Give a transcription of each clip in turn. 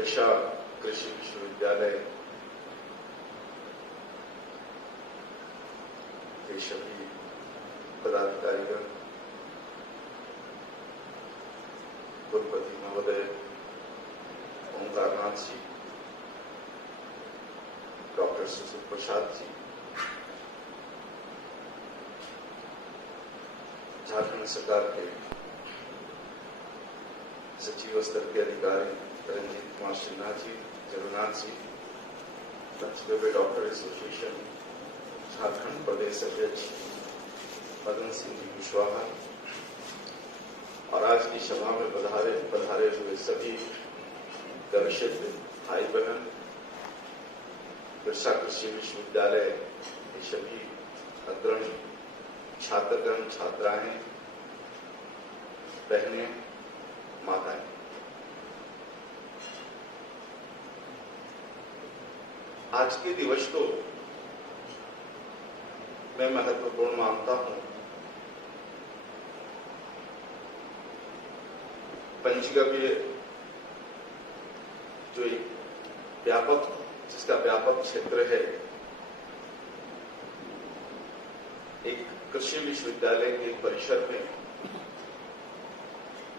वर्षा कृषि विश्वविद्यालय के सभी पदाधिकारीगण, कुलपति महोदय ओंकारनाथ जी, डॉक्टर सुशील प्रसाद जी, झारखंड सरकार के सचिव स्तर के अधिकारी रंजीत कुमार सिन्हा जी, जगन्नाथ जी, पंचगव्य डॉक्टर एसोसिएशन झारखंड प्रदेश अध्यक्ष मदन सिंह जी कुशवाहा और आज की सभा में पधारे हुए सभी गविष्ठ भाई बहन, बिरसा कृषि विश्वविद्यालय के सभी अग्रणी छात्रगण, छात्राएं, बहनें, माताएं, आज के दिवस को मैं महत्वपूर्ण मानता हूं। पंचगव्य जो जिसका व्यापक क्षेत्र है, एक कृषि विश्वविद्यालय के परिसर में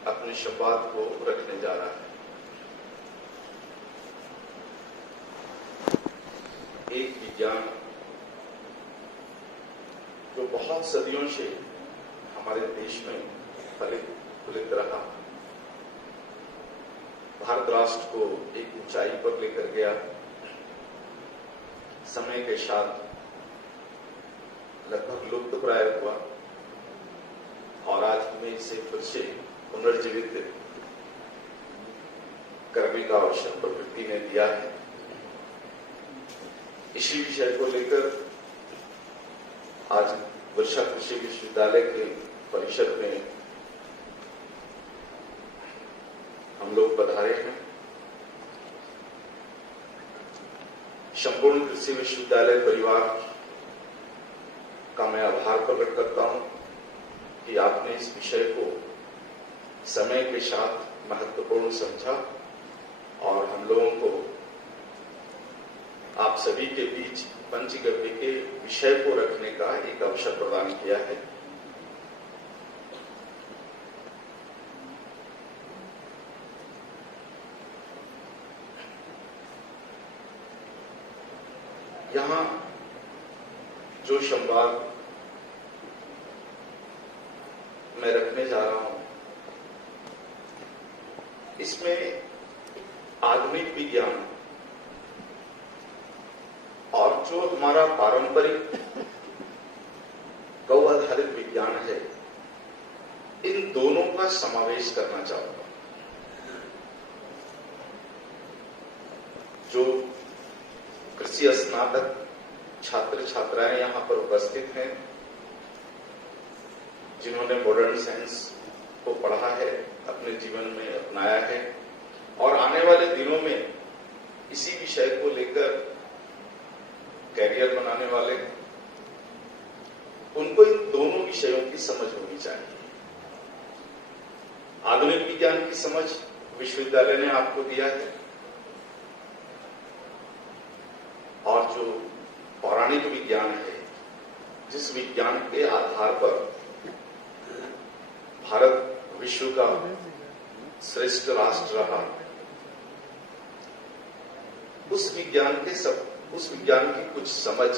अपने शुरुआत को रखने जा रहा है। एक विज्ञान जो बहुत सदियों से हमारे देश में फलित रहा, भारत राष्ट्र को एक ऊंचाई पर लेकर गया, समय के साथ लगभग लुप्त प्राय हुआ और आज हमें इसे फिर से पुनर्जीवित करने का अवसर प्रकृति ने दिया है। इसी विषय को लेकर आज बिरसा कृषि विश्वविद्यालय के परिसर में हम लोग पधारे हैं। संपूर्ण कृषि विश्वविद्यालय परिवार का मैं आभार प्रकट करता हूं कि आपने इस विषय को समय के साथ महत्वपूर्ण समझा और हम लोगों को आप सभी के बीच पंचगव्य के विषय को रखने का एक अवसर प्रदान किया है। यहां जो संवाद मैं रखने जा रहा हूं, इसमें आधुनिक विज्ञान और जो हमारा पारंपरिक गौ आधारित विज्ञान है, इन दोनों का समावेश करना चाहूंगा। जो कृषि स्नातक छात्र छात्राएं यहां पर उपस्थित हैं, जिन्होंने मॉडर्न साइंस को पढ़ा है, अपने जीवन में अपनाया है और आने वाले दिनों में इसी विषय को लेकर कैरियर बनाने वाले, उनको इन दोनों विषयों की समझ होनी चाहिए। आधुनिक विज्ञान की समझ विश्वविद्यालय ने आपको दिया है और जो पौराणिक विज्ञान है, जिस विज्ञान के आधार पर भारत विश्व का श्रेष्ठ राष्ट्र रहा, उस विज्ञान की कुछ समझ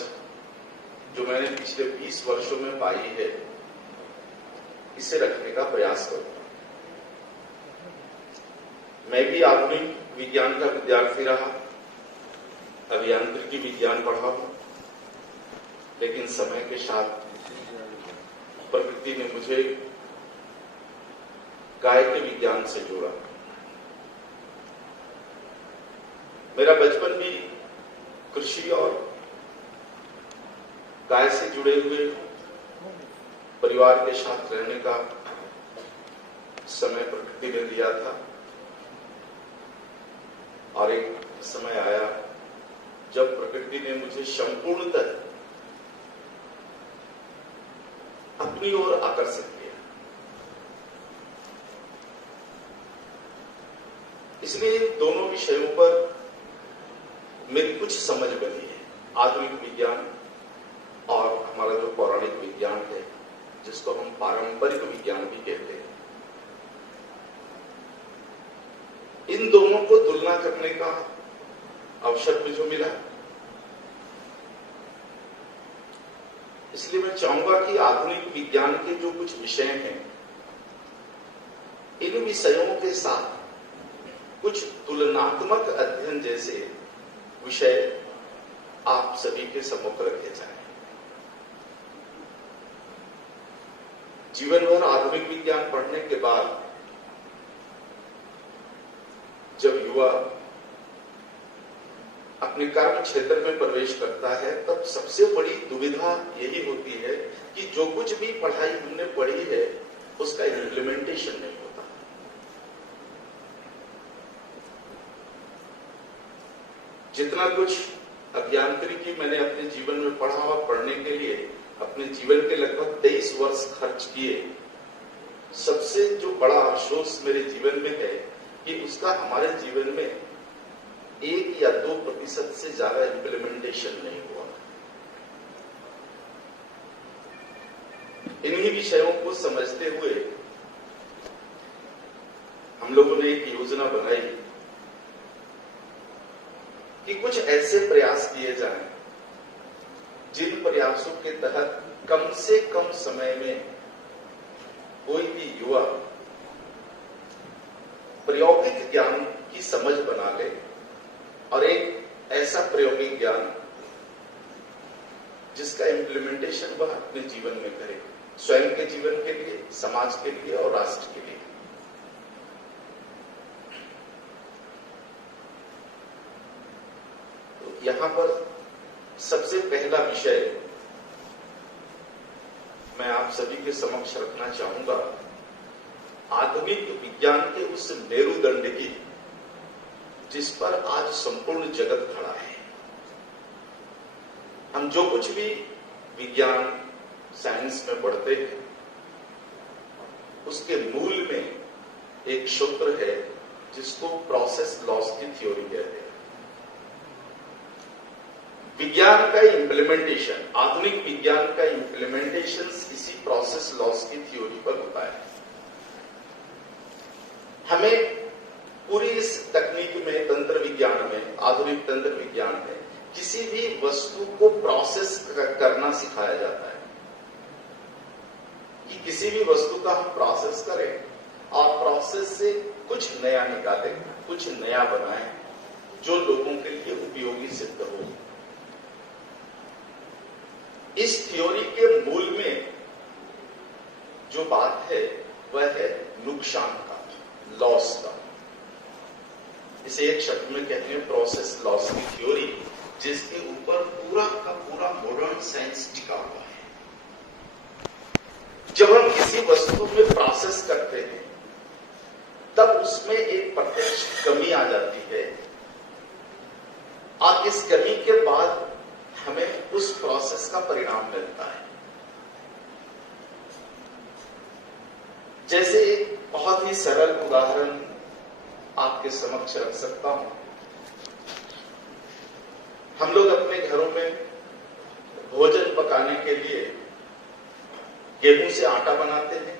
जो मैंने पिछले 20 वर्षों में पाई है, इसे रखने का प्रयास करूंगा। मैं भी आधुनिक विज्ञान का विद्यार्थी रहा, अभियांत्रिकी विज्ञान पढ़ा हूं, लेकिन समय के साथ प्रकृति ने मुझे गाय के विज्ञान से जोड़ा। मेरा बचपन भी कृषि और गाय से जुड़े हुए परिवार के साथ रहने का समय प्रकृति ने दिया था और एक समय आया जब प्रकृति ने मुझे संपूर्णतः अपनी ओर आकर्षित किया। इसलिए इन दोनों विषयों पर मेरी कुछ समझ बनी है। आधुनिक विज्ञान और हमारा जो पौराणिक विज्ञान है, जिसको हम पारंपरिक विज्ञान भी कहते हैं, इन दोनों को तुलना करने का अवसर मुझे मिला। इसलिए मैं चाहूंगा कि आधुनिक विज्ञान के जो कुछ विषय हैं, इन विषयों के साथ कुछ तुलनात्मक अध्ययन जैसे विषय आप सभी के सम्मुख रखे जाएं। जीवन भर आधुनिक विज्ञान पढ़ने के बाद जब युवा अपने कर्म क्षेत्र में प्रवेश करता है, तब सबसे बड़ी दुविधा यही होती है कि जो कुछ भी पढ़ाई हमने पढ़ी है उसका इम्प्लीमेंटेशन नहीं होता। जितना कुछ अभियांत्रिकी मैंने अपने जीवन में पढ़ा और पढ़ने के लिए अपने जीवन के लगभग 23 वर्ष खर्च किए, सबसे जो बड़ा अफसोस मेरे जीवन में है कि उसका हमारे जीवन में 1 या 2% से ज्यादा इम्प्लीमेंटेशन नहीं हुआ। इन्हीं विषयों को समझते हुए हम लोगों ने एक योजना बनाई कि कुछ ऐसे प्रयास किए जाएं जिन प्रयासों के तहत कम से कम समय में कोई भी युवा प्रायोगिक ज्ञान की समझ बना ले और एक ऐसा प्रायोगिक ज्ञान जिसका इम्प्लीमेंटेशन वह अपने जीवन में करे, स्वयं के जीवन के लिए, समाज के लिए और राष्ट्र के लिए। तो यहां पर सबसे पहला विषय मैं आप सभी के समक्ष रखना चाहूंगा, आधुनिक विज्ञान के उस मेरुदंड की जिस पर आज संपूर्ण जगत खड़ा है। हम जो कुछ भी विज्ञान साइंस में पढ़ते हैं, उसके मूल में एक सूत्र है जिसको प्रोसेस लॉस की थ्योरी कहते हैं। विज्ञान का इम्प्लीमेंटेशन, आधुनिक विज्ञान का इम्प्लीमेंटेशन इसी प्रोसेस लॉस की थ्योरी पर होता है। हमें पूरी इस तकनीक में, तंत्र विज्ञान में, आधुनिक तंत्र विज्ञान में किसी भी वस्तु को प्रोसेस करना सिखाया जाता है कि किसी भी वस्तु का हम प्रोसेस करें और प्रोसेस से कुछ नया निकालें, कुछ नया बनाएं जो लोगों के लिए उपयोगी सिद्ध हो। इस थ्योरी के मूल में जो बात है वह है नुकसान का, लॉस का। इसे एक शब्द में कहते हैं प्रोसेस लॉस की थ्योरी, जिसके ऊपर पूरा का पूरा मॉडर्न साइंस टिका हुआ है। जब हम किसी वस्तु में प्रोसेस करते हैं तब उसमें एक प्रत्यक्ष कमी आ जाती है और इस कमी के बाद हमें उस प्रोसेस का परिणाम मिलता है। जैसे एक बहुत ही सरल उदाहरण आपके समक्ष रख सकता हूं। हम लोग अपने घरों में भोजन पकाने के लिए गेहूं से आटा बनाते हैं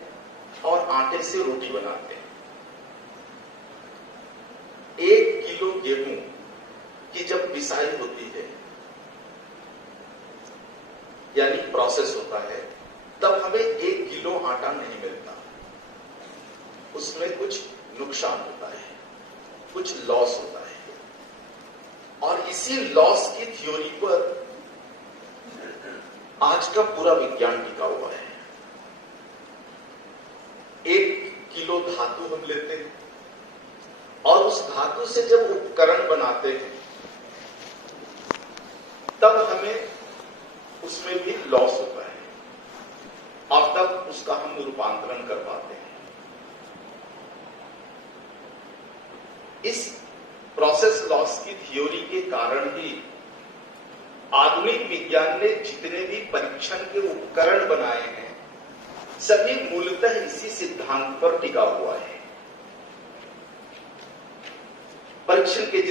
और आटे से रोटी बनाते हैं। 1 किलो गेहूं की जब पिसाई होती है, यानी प्रोसेस होता है, तब हमें 1 किलो आटा नहीं मिलता। उसमें कुछ नुकसान होता है, कुछ लॉस होता है। और इसी लॉस की थ्योरी पर आज का पूरा विज्ञान टिका हुआ है। 1 किलो धातु हम लेते हैं और उस धातु से जब उपकरण बनाते हैं तब हमें उसमें भी लॉस होता है और तब उसका हम रूपांतरण कर पाते हैं। इस प्रोसेस लॉस की थ्योरी के कारण ही आधुनिक विज्ञान ने जितने भी परीक्षण के उपकरण बनाए हैं, सभी मूलतः इसी सिद्धांत पर टिका हुआ है। परीक्षण के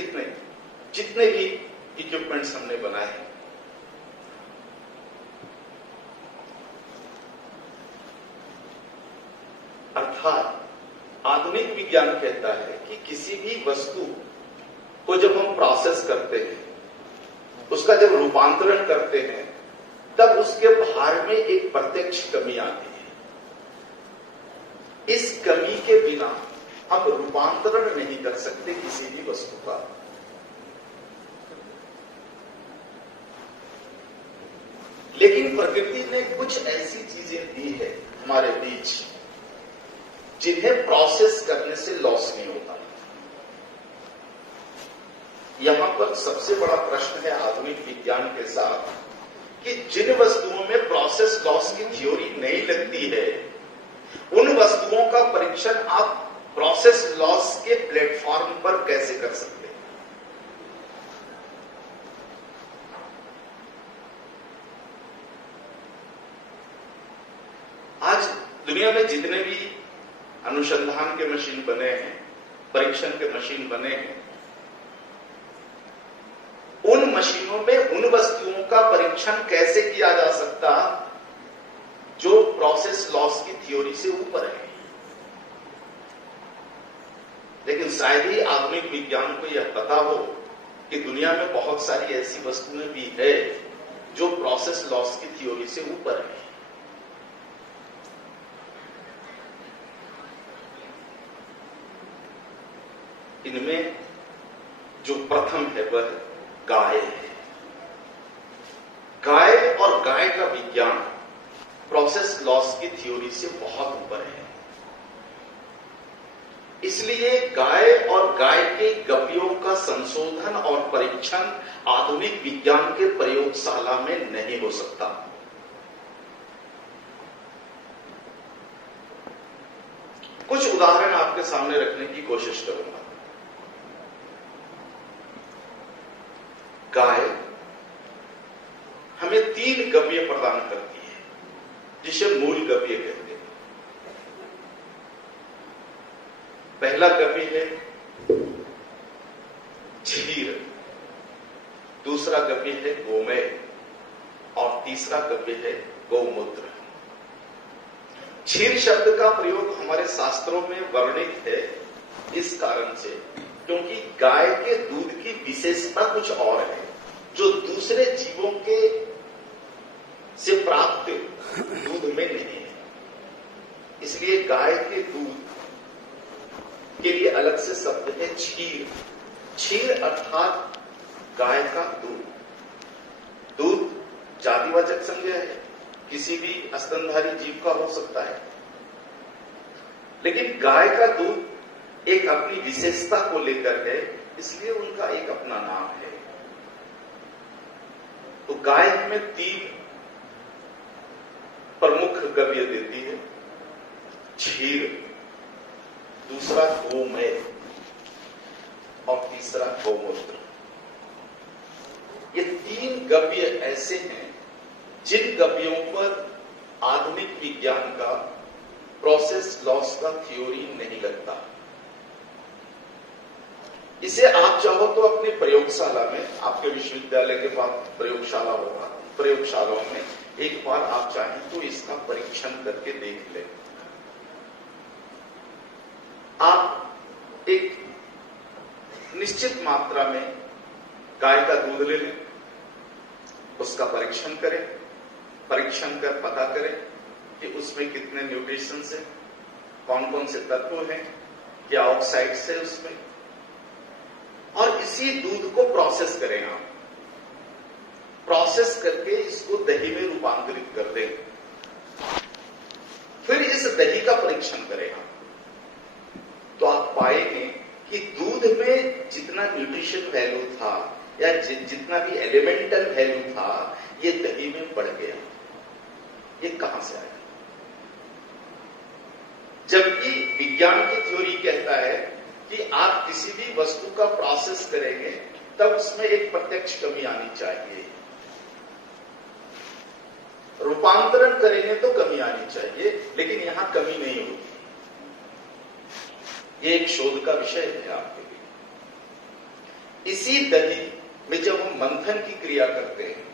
जितने भी इक्विपमेंट्स हमने बनाए हैं, अर्थात आधुनिक विज्ञान कहता है कि किसी भी वस्तु को जब हम प्रोसेस करते हैं, उसका जब रूपांतरण करते हैं, तब उसके भार में एक प्रत्यक्ष कमी आती है। इस कमी के बिना हम रूपांतरण नहीं कर सकते किसी भी वस्तु का। लेकिन प्रकृति ने कुछ ऐसी चीजें दी है हमारे बीच जिन्हें प्रोसेस करने से लॉस नहीं होता। यहां पर सबसे बड़ा प्रश्न है आधुनिक विज्ञान के साथ कि जिन वस्तुओं में प्रोसेस लॉस की थ्योरी नहीं लगती है, उन वस्तुओं का परीक्षण आप प्रोसेस लॉस के प्लेटफॉर्म पर कैसे कर सकते हैं। आज दुनिया में जितने भी अनुसंधान के मशीन बने हैं, परीक्षण के मशीन बने हैं, उन मशीनों में उन वस्तुओं का परीक्षण कैसे किया जा सकता जो प्रोसेस लॉस की थ्योरी से ऊपर है। लेकिन शायद ही आधुनिक विज्ञान को यह पता हो कि दुनिया में बहुत सारी ऐसी वस्तुएं भी है जो प्रोसेस लॉस की थ्योरी से ऊपर है। इनमें जो प्रथम है वह गाय है। गाय और गाय का विज्ञान प्रोसेस लॉस की थ्योरी से बहुत ऊपर है। इसलिए गाय और गाय के गपियों का संशोधन और परीक्षण आधुनिक विज्ञान के प्रयोगशाला में नहीं हो सकता। कुछ उदाहरण आपके सामने रखने की कोशिश करूंगा। गाय हमें 3 गव्य प्रदान करती है, जिसे मूल गव्य कहते हैं। पहला गव्य है क्षीर, दूसरा गव्य है गोमय और तीसरा गव्य है गौमूत्र। क्षीर शब्द का प्रयोग हमारे शास्त्रों में वर्णित है इस कारण से क्योंकि गाय के दूध की विशेषता कुछ और है जो दूसरे जीवों के से प्राप्त दूध में नहीं है। इसलिए गाय के दूध के लिए अलग से शब्द है क्षीर। क्षीर अर्थात गाय का दूध। दूध जातिवाचक संज्ञा है, किसी भी स्तनधारी जीव का हो सकता है, लेकिन गाय का दूध एक अपनी विशेषता को लेकर है, इसलिए उनका एक अपना नाम है। तो गाय हमें 3 प्रमुख गव्य देती है, क्षीर, दूसरा गोमय और तीसरा गौमूत्र। ये 3 गव्य ऐसे हैं जिन गव्यों पर आधुनिक विज्ञान का प्रोसेस लॉस का थ्योरी नहीं लगता। इसे आप चाहो तो अपनी प्रयोगशाला में, आपके विश्वविद्यालय के पास प्रयोगशाला होगा, प्रयोगशालाओं में एक बार आप चाहें तो इसका परीक्षण करके देख लें। आप एक निश्चित मात्रा में गाय का दूध ले लें, उसका परीक्षण करें, परीक्षण कर पता करें कि उसमें कितने न्यूट्रिशंस हैं, कौन कौन से तत्व हैं, क्या ऑक्साइड्स है उसमें, और इसी दूध को प्रोसेस करें। आप प्रोसेस करके इसको दही में रूपांतरित कर दें, फिर इस दही का परीक्षण करें आप, तो आप पाएंगे कि दूध में जितना न्यूट्रिशन वैल्यू था या जितना भी एलिमेंटल वैल्यू था, ये दही में बढ़ गया। ये कहां से आया? जबकि विज्ञान की थ्योरी कहता है कि आप किसी भी वस्तु का प्रोसेस करेंगे तब उसमें एक प्रत्यक्ष कमी आनी चाहिए, रूपांतरण करेंगे तो कमी आनी चाहिए, लेकिन यहां कमी नहीं होगी। ये एक शोध का विषय है आपके लिए। इसी दही में जब हम मंथन की क्रिया करते हैं,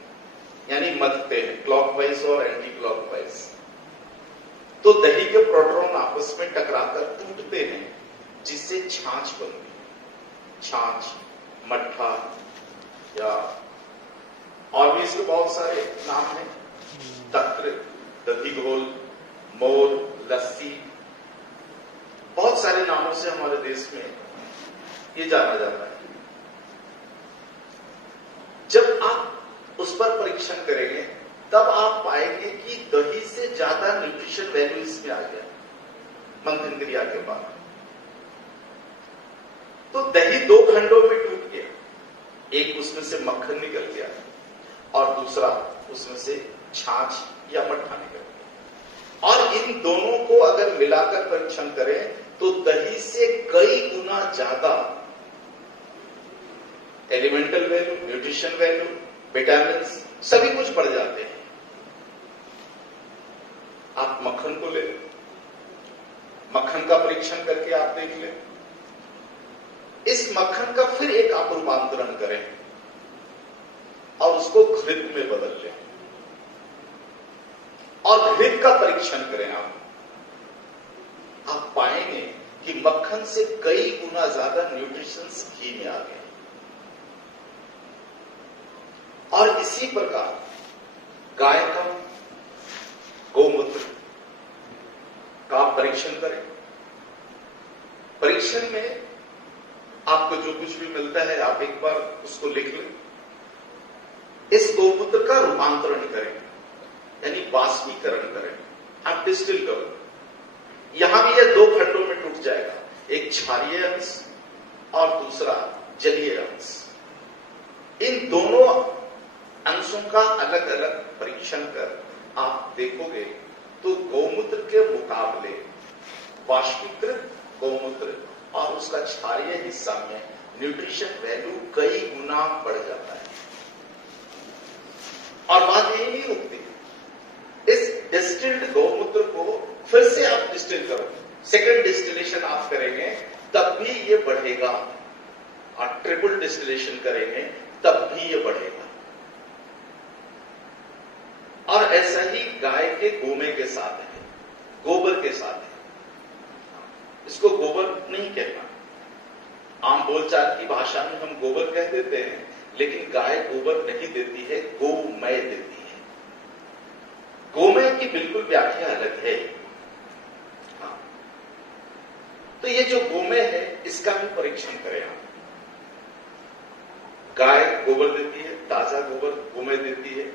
यानी मथते हैं क्लॉकवाइज और एंटी क्लॉकवाइज, तो दही के प्रोटॉन आपस में टकराकर टूटते हैं, जिससे छाछ बनती है। छाछ, मट्ठा, या और भी इसके बहुत सारे नाम हैं, तक्र, दही घोल, मोर, लस्सी, बहुत सारे नामों से हमारे देश में ये जाना जाता है। जब आप उस पर परीक्षण करेंगे तब आप पाएंगे कि दही से ज्यादा न्यूट्रिशन वैल्यू इसमें आ गया मंथन क्रिया के बाद। तो दही दो खंडों में टूट गया, एक उसमें से मक्खन निकल गया और दूसरा उसमें से छाछ या मट्ठा निकल गया। और इन दोनों को अगर मिलाकर परीक्षण करें तो दही से कई गुना ज्यादा elemental value, nutrition value, vitamin सभी कुछ बढ़ जाते हैं। आप मक्खन को ले, मक्खन का परीक्षण करके आप देख लें, इस मक्खन का फिर एक आप रूपांतरण करें और उसको घृत में बदल लें और घृत का परीक्षण करें आप पाएंगे कि मक्खन से कई गुना ज्यादा न्यूट्रिशंस घी में आ गए। और इसी प्रकार गाय का गोमूत्र का परीक्षण करें। परीक्षण में आपको जो कुछ भी मिलता है आप एक बार उसको लिख लें। इस गोमूत्र का रूपांतरण करें, यानी बाष्पीकरण करें, आप डिस्टिल करो। यहां भी यह दो खंडों में टूट जाएगा, एक क्षारीय अंश और दूसरा जलीय अंश। इन दोनों अंशों का अलग अलग परीक्षण कर आप देखोगे तो गोमूत्र के मुकाबले बाष्पीकृत गोमूत्र और उसका क्षारीय हिस्सा में न्यूट्रिशन वैल्यू कई गुना बढ़ जाता है। और बात यही नहीं रुकती, इस डिस्टिल्ड गोमूत्र को फिर से आप डिस्टिल करो, सेकेंड डिस्टिलेशन आप करेंगे तब भी ये बढ़ेगा, और ट्रिपल डिस्टिलेशन करेंगे तब भी ये बढ़ेगा। और ऐसा ही गाय के गोमे के साथ है, गोबर के साथ है। इसको गोबर नहीं कहना, आम बोलचाल की भाषा में हम गोबर कह देते हैं, लेकिन गाय गोबर नहीं देती है, गोमय देती है। गोमय की बिल्कुल व्याख्या अलग है। हाँ, तो ये जो गोमय है इसका भी परीक्षण करें आप। गाय गोबर देती है, ताजा गोबर गोमय देती है।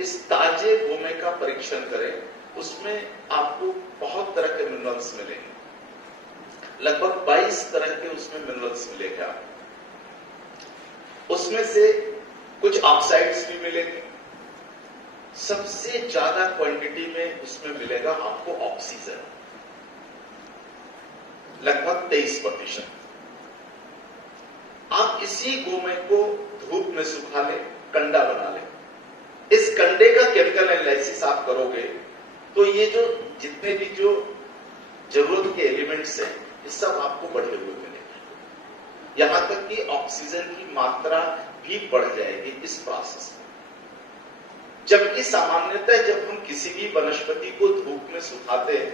इस ताजे गोमय का परीक्षण करें, उसमें आपको बहुत तरह के मिनरल्स मिलेंगे, लगभग 22 तरह के उसमें मिनरल्स मिलेगा। उसमें से कुछ ऑक्साइड्स भी मिलेंगे, सबसे ज्यादा क्वांटिटी में उसमें मिलेगा आपको ऑक्सीजन, लगभग 23%। आप इसी गोमय को धूप में सुखा लें, कंडा बना लें। इस कंडे का केमिकल एनालिसिस आप करोगे तो ये जो जितने भी जो जरूरत के एलिमेंट्स हैं ये सब आपको बढ़े हुए मिलेंगे। यहां तक कि ऑक्सीजन की मात्रा भी बढ़ जाएगी इस प्रोसेस में। जबकि सामान्यतः जब हम किसी भी वनस्पति को धूप में सुखाते हैं,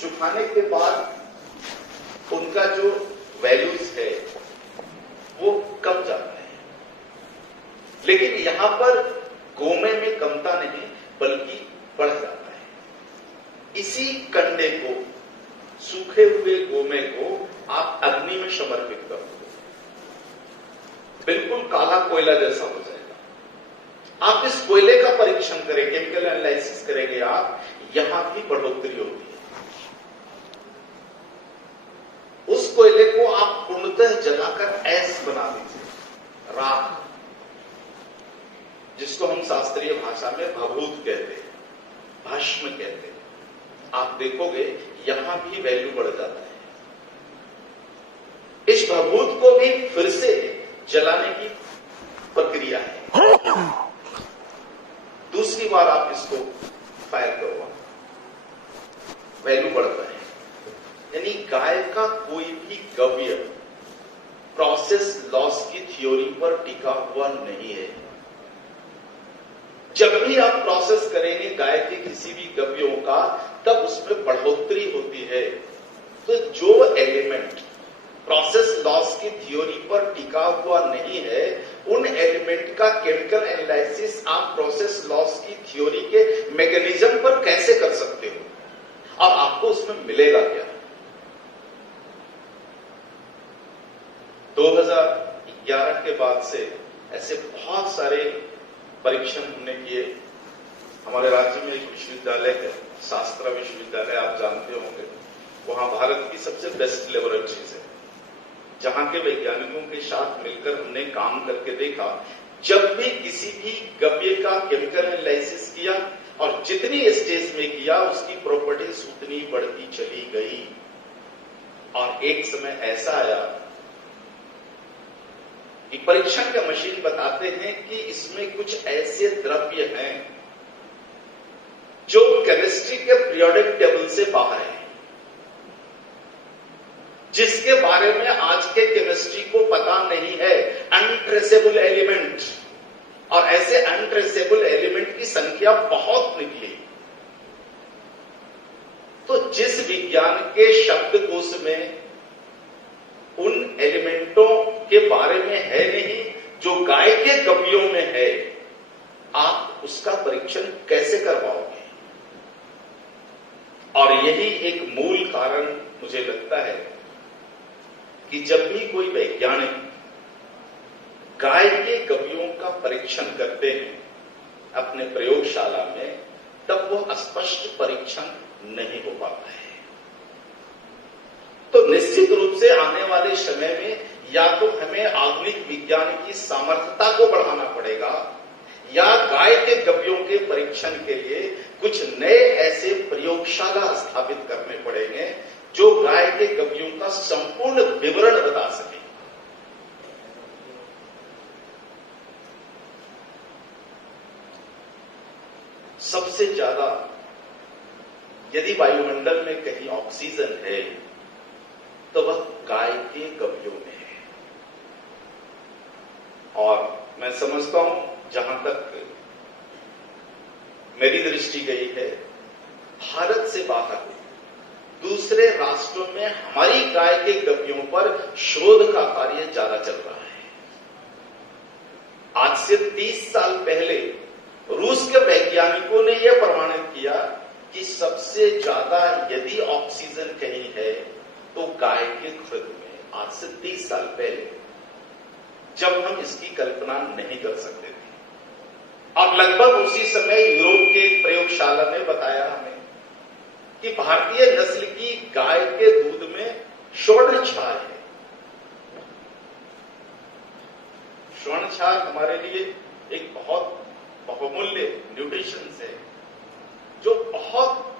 सुखाने के बाद उनका जो वैल्यूज है वो कम जाता है, लेकिन यहां पर गोमय में कमता नहीं बल्कि बढ़ जाता है। इसी कंडे को, सूखे हुए गोमय को आप अग्नि में समर्पित कर दो, बिल्कुल काला कोयला जैसा हो जाएगा। आप इस कोयले का परीक्षण करें, केमिकल एनालिसिस करेंगे आप, यहां भी बढ़ोतरी होती है। उस कोयले को आप पूर्णतः जलाकर ऐश बना दीजिए, राख, जिसको हम शास्त्रीय भाषा में भभूत कहते हैं, भस्म कहते हैं। आप देखोगे यहां भी वैल्यू बढ़ जाता है। इस भभूत को भी फिर से जलाने की प्रक्रिया है। दूसरी बार आप इसको फायर करो, वैल्यू बढ़ता है। यानी गाय का कोई भी गव्य प्रोसेस लॉस की थ्योरी पर टिका हुआ नहीं है। जब भी आप प्रोसेस करेंगे गाय के किसी भी गव्यों का, तब उसमें बढ़ोतरी होती है। तो जो एलिमेंट प्रोसेस लॉस की थ्योरी पर टिका हुआ नहीं है, उन एलिमेंट का केमिकल एनालिसिस आप प्रोसेस लॉस की थ्योरी के मैकेनिज्म पर कैसे कर सकते हो और आपको उसमें मिलेगा क्या? 2011 के बाद से ऐसे बहुत सारे परीक्षण हमने किए। हमारे राज्य में एक विश्वविद्यालय है, शास्त्रा विश्वविद्यालय, आप जानते होंगे। वहां भारत की सबसे बेस्ट लेबोरेटरीज है, जहां के वैज्ञानिकों के साथ मिलकर हमने काम करके देखा। जब भी किसी भी गव्य का केमिकल एनालिसिस किया और जितनी स्टेज में किया, उसकी प्रॉपर्टीज उतनी बढ़ती चली गई। और एक समय ऐसा आया कि परीक्षण का मशीन बताते हैं कि इसमें कुछ ऐसे द्रव्य हैं जो केमिस्ट्री के पीरियोडिक टेबल से बाहर है, जिसके बारे में आज के केमिस्ट्री को पता नहीं है। अनट्रेसेबल एलिमेंट, और ऐसे अनट्रेसेबल एलिमेंट की संख्या बहुत निकली। तो जिस विज्ञान के शब्दकोश में उन एलिमेंटों के बारे में है नहीं जो गाय के गव्यों में है, आप उसका परीक्षण कैसे करवाओगे? और यही एक मूल कारण मुझे लगता है कि जब भी कोई वैज्ञानिक गाय के गव्यों का परीक्षण करते हैं अपने प्रयोगशाला में, तब वो स्पष्ट परीक्षण नहीं हो पाता है। तो निश्चित रूप से आने वाले समय में या तो हमें आधुनिक विज्ञान की सामर्थ्यता को बढ़ाना पड़ेगा, या गाय के गव्यों के परीक्षण के लिए कुछ नए ऐसे प्रयोगशाला स्थापित करने पड़ेंगे जो गाय के गव्यों का संपूर्ण विवरण बता सके। सबसे ज्यादा यदि वायुमंडल में कहीं ऑक्सीजन है तो वह गाय के गव्यों में है। और मैं समझता हूं, जहां तक मेरी दृष्टि गई है, भारत से बाहर दूसरे राष्ट्रों में हमारी गाय के गव्यों पर शोध का कार्य ज्यादा चल रहा है। आज से 30 साल पहले रूस के वैज्ञानिकों ने यह प्रमाणित किया कि सबसे ज्यादा यदि ऑक्सीजन कहीं है तो गाय के खुद में। आज से 30 साल पहले, जब हम इसकी कल्पना नहीं कर सकते थे। और लगभग उसी समय यूरोप के एक प्रयोगशाला ने बताया हमें कि भारतीय नस्ल की गाय के दूध में स्वर्ण क्षार है। स्वर्ण क्षार हमारे लिए एक बहुत बहुमूल्य न्यूट्रिशन है, जो बहुत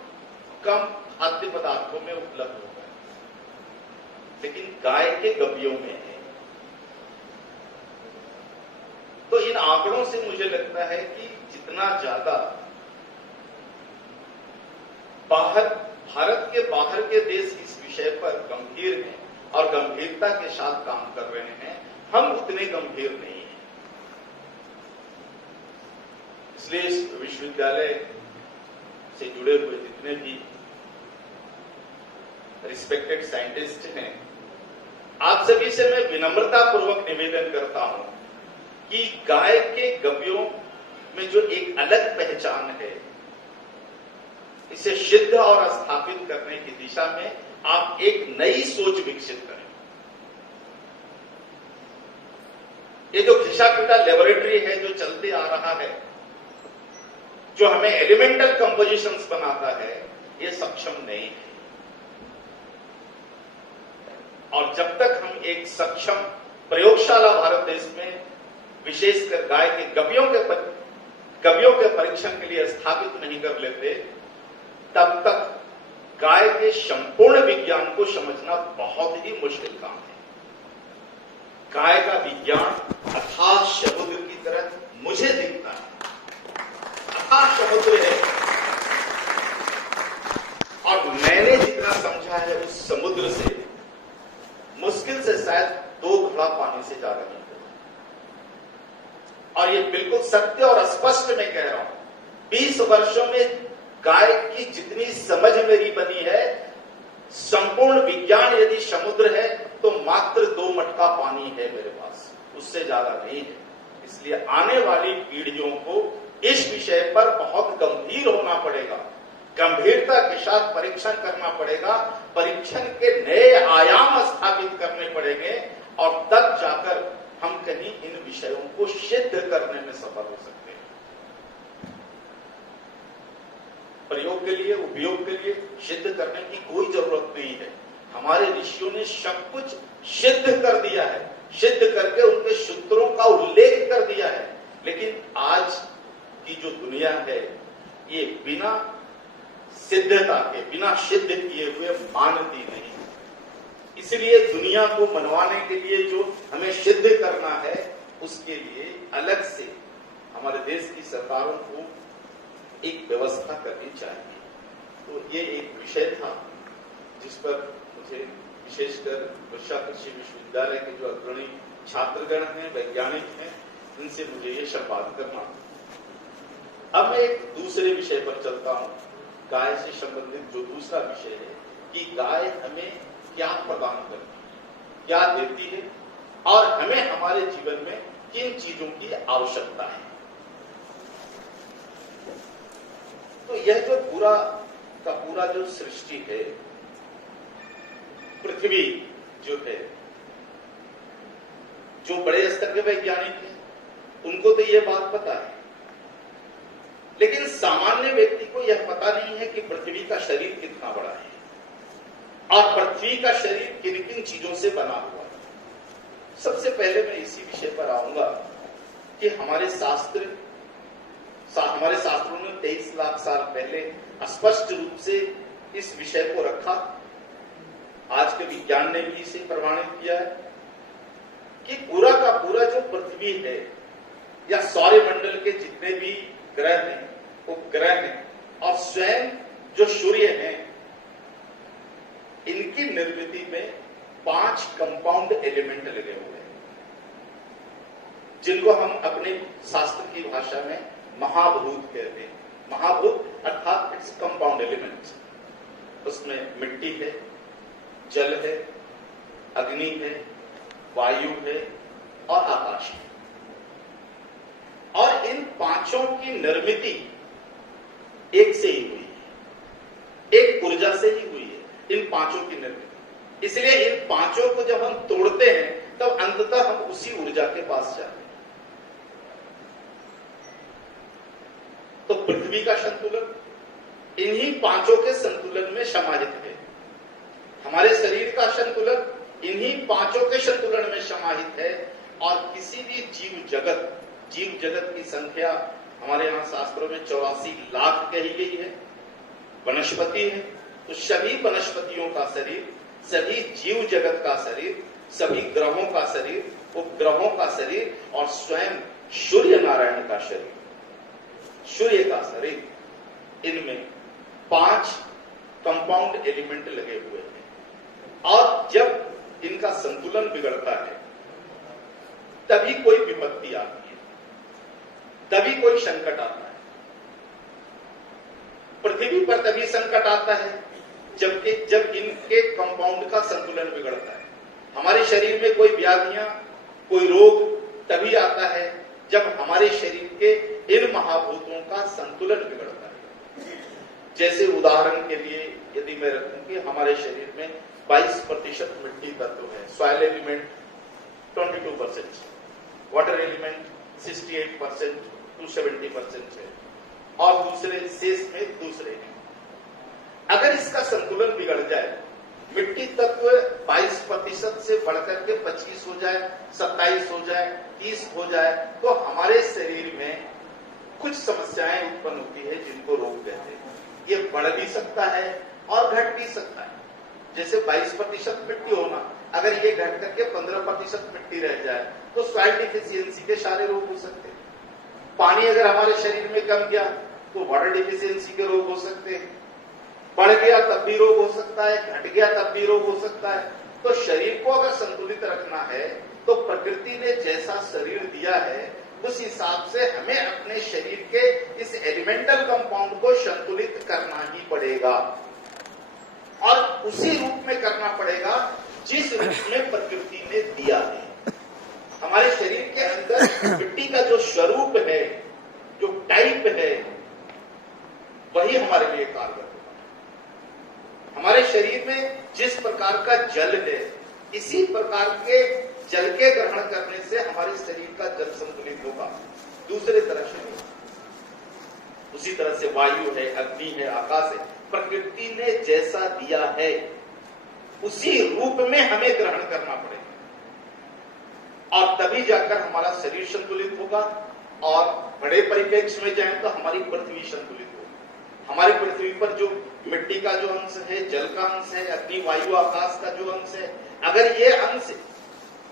कम खाद्य पदार्थों में उपलब्ध होगा, लेकिन गाय के गव्यों में है। तो इन आंकड़ों से मुझे लगता है कि जितना ज्यादा भारत के बाहर के देश इस विषय पर गंभीर हैं और गंभीरता के साथ काम कर रहे हैं, हम उतने गंभीर नहीं हैं। इसलिए इस विश्वविद्यालय से जुड़े हुए जितने भी रिस्पेक्टेड साइंटिस्ट हैं, आप सभी से मैं विनम्रता पूर्वक निवेदन करता हूं कि गाय के गव्यों में जो एक अलग पहचान है, इसे सिद्ध और स्थापित करने की दिशा में आप एक नई सोच विकसित करें। ये जो घिसा-पिटा लेबोरेटरी है जो चलते आ रहा है, जो हमें एलिमेंटल कंपोजिशंस बनाता है, ये सक्षम नहीं है। और जब तक हम एक सक्षम प्रयोगशाला भारत देश में विशेषकर गाय के गव्यों के परीक्षण के लिए स्थापित नहीं कर लेते, तब तक गाय के संपूर्ण विज्ञान को समझना बहुत ही मुश्किल काम है। गाय का विज्ञान अथाह समुद्र की तरह मुझे दिखता है। अथाह समुद्र है, और मैंने जितना समझा है उस समुद्र से मुश्किल से शायद 2 घड़ा पानी से ज्यादा नहीं होगा। और ये बिल्कुल सत्य और स्पष्ट मैं कह रहा हूं, 20 वर्षों में गाय की जितनी समझ मेरी बनी है, संपूर्ण विज्ञान यदि समुद्र है तो मात्र 2 मटका पानी है मेरे पास, उससे ज्यादा नहीं है। इसलिए आने वाली पीढ़ियों को इस विषय पर बहुत गंभीर होना पड़ेगा, गंभीरता के साथ परीक्षण करना पड़ेगा, परीक्षण के नए आयाम स्थापित करने पड़ेंगे और तब जाकर हम कहीं इन विषयों को सिद्ध करने में सफल हो सकते हैं। प्रयोग के लिए, उपयोग के लिए सिद्ध करने की कोई जरूरत नहीं है। हमारे ऋषियों ने सब कुछ सिद्ध कर दिया है, सिद्ध करके उनके सूत्रों का उल्लेख कर दिया है। लेकिन आज की जो दुनिया है ये बिना सिद्धता के, बिना सिद्ध किए हुए मानती नहीं। इसलिए दुनिया को मनवाने के लिए जो हमें सिद्ध करना है, उसके लिए अलग से हमारे देश की सरकारों को एक व्यवस्था करनी चाहिए। तो ये एक विषय था जिस पर मुझे विशेषकर वर्षा कृषि विश्वविद्यालय के जो अग्रणी छात्रगण हैं, वैज्ञानिक हैं, उनसे मुझे ये संवाद करना। अब मैं एक दूसरे विषय पर चलता हूं, गाय से संबंधित जो दूसरा विषय है कि गाय हमें क्या प्रदान करती है, क्या देती है और हमें हमारे जीवन में किन चीजों की आवश्यकता है। तो यह जो पूरा का पूरा जो सृष्टि है, पृथ्वी जो है, जो बड़े स्तर के वैज्ञानिक हैं उनको तो यह बात पता है, लेकिन सामान्य व्यक्ति को यह पता नहीं है कि पृथ्वी का शरीर कितना बड़ा है और पृथ्वी का शरीर किन किन चीजों से बना हुआ है। सबसे पहले मैं इसी विषय पर आऊंगा कि हमारे शास्त्रों ने 23 लाख साल पहले स्पष्ट रूप से इस विषय को रखा। आज के विज्ञान ने भी इसे प्रमाणित किया है कि पूरा का पूरा जो पृथ्वी है या सौरमंडल के जितने भी ग्रह हैं, उपग्रह हैं और स्वयं जो सूर्य हैं, इनकी निर्मिति में 5 कंपाउंड एलिमेंट लगे हुए हैं, जिनको हम अपने शास्त्र की भाषा में महाभूत कहते हैं। महाभूत अर्थात इट्स कंपाउंड एलिमेंट। उसमें मिट्टी है, जल है, अग्नि है, वायु है और आकाश है। और इन 5 की निर्मिति एक से ही हुई है, एक ऊर्जा से ही हुई है इन 5 की निर्मिति। इसलिए इन 5 को जब हम तोड़ते हैं तब अंततः हम उसी ऊर्जा के पास जाते हैं। तो पृथ्वी का संतुलन इन्हीं 5 के संतुलन में समाहित है। हमारे शरीर का संतुलन इन्हीं 5 के संतुलन में समाहित है। और किसी भी जीव जगत की संख्या हमारे यहाँ शास्त्रों में 84 लाख कही गई है। वनस्पति है तो सभी वनस्पतियों का शरीर, सभी जीव जगत का शरीर, सभी ग्रहों का शरीर, उपग्रहों का शरीर और स्वयं सूर्य नारायण का शरीर, सूर्य का शरीर, इनमें 5 कंपाउंड एलिमेंट लगे हुए हैं। और जब इनका संतुलन बिगड़ता है तभी कोई विपत्ति आती है, तभी कोई संकट आता है। पृथ्वी पर तभी संकट आता है जब इनके कंपाउंड का संतुलन बिगड़ता है। हमारे शरीर में कोई व्याधियां, कोई रोग तभी आता है जब हमारे शरीर के इन महाभूतों का संतुलन बिगड़ता है। जैसे उदाहरण के लिए यदि मैं रखूं कि हमारे शरीर में 22% मिट्टी तत्व है, soil element 22%, water element 68% to 70% है और दूसरे शेष में दूसरे हैं। अगर इसका संतुलन बिगड़ जाए, मिट्टी तत्व 22% से बढ़कर के 25 हो जाए, 27 हो जाए, 30 हो जाए, तो हमारे शरीर में कुछ समस्याएं उत्पन्न होती है जिनको रोग कहते हैं। ये बढ़ भी सकता है और घट भी सकता है। जैसे 22% मिट्टी होना, अगर ये घट करके 15% मिट्टी रह जाए तो सॉइल डिफिशियंसी के सारे रोग हो सकते हैं। पानी अगर हमारे शरीर में कम गया तो वाटर डिफिशियंसी के रोग हो सकते हैं। बढ़ गया तब भी रोग हो सकता है, घट गया तब भी रोग हो सकता है। तो शरीर को अगर संतुलित रखना है तो प्रकृति ने जैसा शरीर दिया है उस हिसाब से हमें अपने शरीर के इस एलिमेंटल कंपाउंड को संतुलित करना ही पड़ेगा और उसी रूप में करना पड़ेगा जिस रूप में प्रकृति ने दिया है। हमारे शरीर के अंदर मिट्टी का जो स्वरूप है, जो टाइप है, वही हमारे लिए कारगर होगा। हमारे शरीर में जिस प्रकार का जल है, इसी प्रकार के जल के ग्रहण करने से हमारे शरीर का जल संतुलित होगा, दूसरे तरह से नहीं। उसी तरह से वायु है, अग्नि है, आकाश है, प्रकृति ने जैसा दिया है उसी रूप में हमें ग्रहण करना पड़ेगा और तभी जाकर हमारा शरीर संतुलित होगा। और बड़े परिप्रेक्ष्य में जाएं तो हमारी पृथ्वी संतुलित होगी। हमारी पृथ्वी पर जो मिट्टी का जो अंश है, जल का अंश है, अग्नि, वायु, आकाश का जो अंश है, अगर ये अंश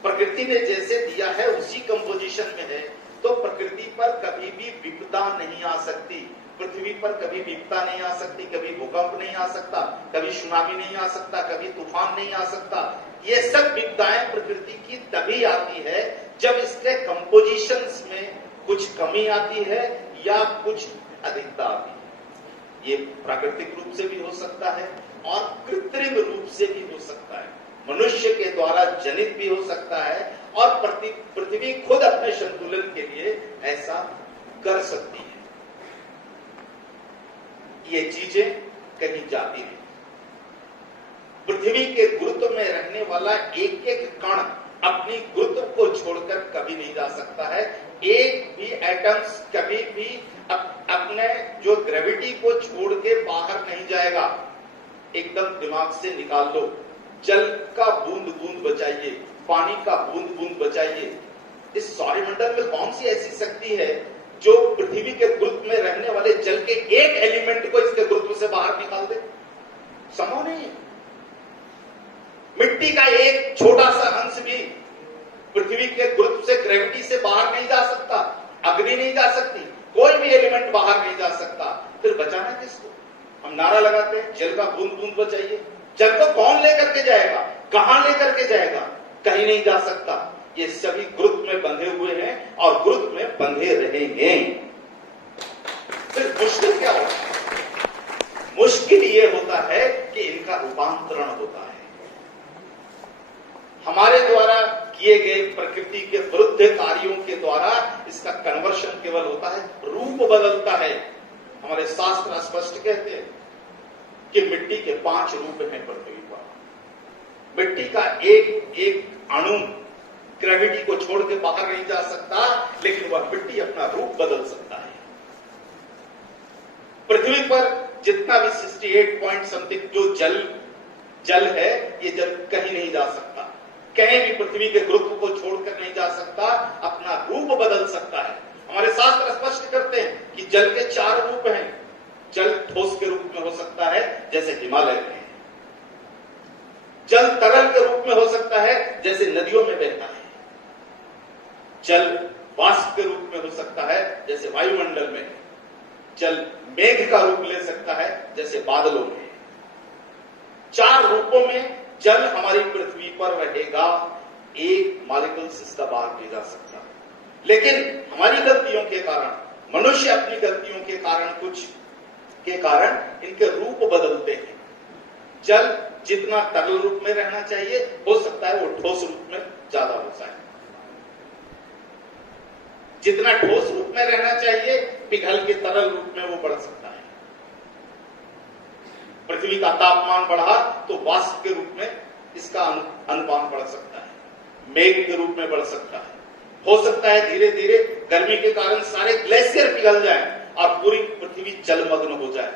प्रकृति ने जैसे दिया है उसी कंपोजिशन में है तो प्रकृति पर कभी भी विपदा नहीं आ सकती। पृथ्वी पर कभी विपदा नहीं आ सकती, कभी भूकंप नहीं आ सकता, कभी सुनामी नहीं आ सकता, कभी तूफान नहीं आ सकता। ये सब विपदाएं प्रकृति की तभी आती है जब इसके कंपोजिशंस में कुछ कमी आती है या कुछ अधिकता आती है। ये प्राकृतिक रूप से भी हो सकता है और कृत्रिम रूप से भी हो सकता है, मनुष्य के द्वारा जनित भी हो सकता है और पृथ्वी खुद अपने संतुलन के लिए ऐसा कर सकती है। ये चीजें कहीं जाती नहीं। पृथ्वी के गुरुत्व में रहने वाला एक एक कण अपनी गुरुत्व को छोड़कर कभी नहीं जा सकता है। एक भी एटम्स कभी भी अपने जो ग्रेविटी को छोड़ के बाहर नहीं जाएगा। एकदम दिमाग से निकाल लो, जल का बूंद बूंद बचाइए, पानी का बूंद बूंद बचाइए। इस सौरमंडल में कौन सी ऐसी शक्ति है जो पृथ्वी के गुरुत्व में रहने वाले जल के एक एलिमेंट को इसके गुरुत्व से बाहर निकाल दे? संभव नहीं है। मिट्टी का एक छोटा सा अंश भी पृथ्वी के गुरुत्व से, ग्रेविटी से बाहर नहीं जा सकता। अग्नि नहीं जा सकती, कोई भी एलिमेंट बाहर नहीं जा सकता। फिर बचाना किसको? हम नारा लगाते हैं जल का बूंद बूंद बचाइए। जल को कौन लेकर के जाएगा? कहां लेकर के जाएगा? कहीं नहीं जा सकता। ये सभी गुरुत्व में बंधे हुए हैं और गुरुत्व में बंधे रहेंगे। फिर मुश्किल क्या होता है? मुश्किल ये होता है कि इनका रूपांतरण होता है। हमारे द्वारा किए गए प्रकृति के विरुद्ध कार्यों के द्वारा इसका कन्वर्शन केवल होता है, रूप बदलता है। हमारे शास्त्र स्पष्ट कहते हैं कि मिट्टी के 5 रूप हैं पृथ्वी पर। मिट्टी का एक एक अणु ग्रेविटी को छोड़ के बाहर नहीं जा सकता, लेकिन वह मिट्टी अपना रूप बदल सकता है। पृथ्वी पर जितना भी 68 पॉइंट समथिंग जो जल है, ये जल कहीं नहीं जा सकता, कहीं भी पृथ्वी के गुरुत्व को छोड़कर नहीं जा सकता, अपना रूप बदल सकता है। हमारे शास्त्र स्पष्ट करते हैं कि जल के 4 रूप हैं। जल ठोस के रूप में हो सकता है, जैसे हिमालय में। जल तरल के रूप में हो सकता है, जैसे नदियों में बहता है। जल वाष्प के रूप में हो सकता है, जैसे वायुमंडल में। जल मेघ का रूप ले सकता है, जैसे बादलों में। 4 रूपों में जल हमारी पृथ्वी पर रहेगा। एक मॉलिक्यूल्स इसका बाहर नहीं जा सकता। लेकिन हमारी गलतियों के कारण, मनुष्य अपनी गलतियों के कारण इनके रूप बदलते हैं। जल जितना तरल रूप में रहना चाहिए, हो सकता है वो ठोस रूप में ज्यादा हो जाए। जितना ठोस रूप में रहना चाहिए, पिघल के तरल रूप में वो बढ़ सकता है। पृथ्वी का तापमान बढ़ा तो वाष्प के रूप में इसका अनुपात बढ़ सकता है, मेघ के रूप में बढ़ सकता है। हो सकता है धीरे धीरे गर्मी के कारण सारे ग्लेशियर पिघल जाएं और पूरी पृथ्वी जलमग्न हो जाए।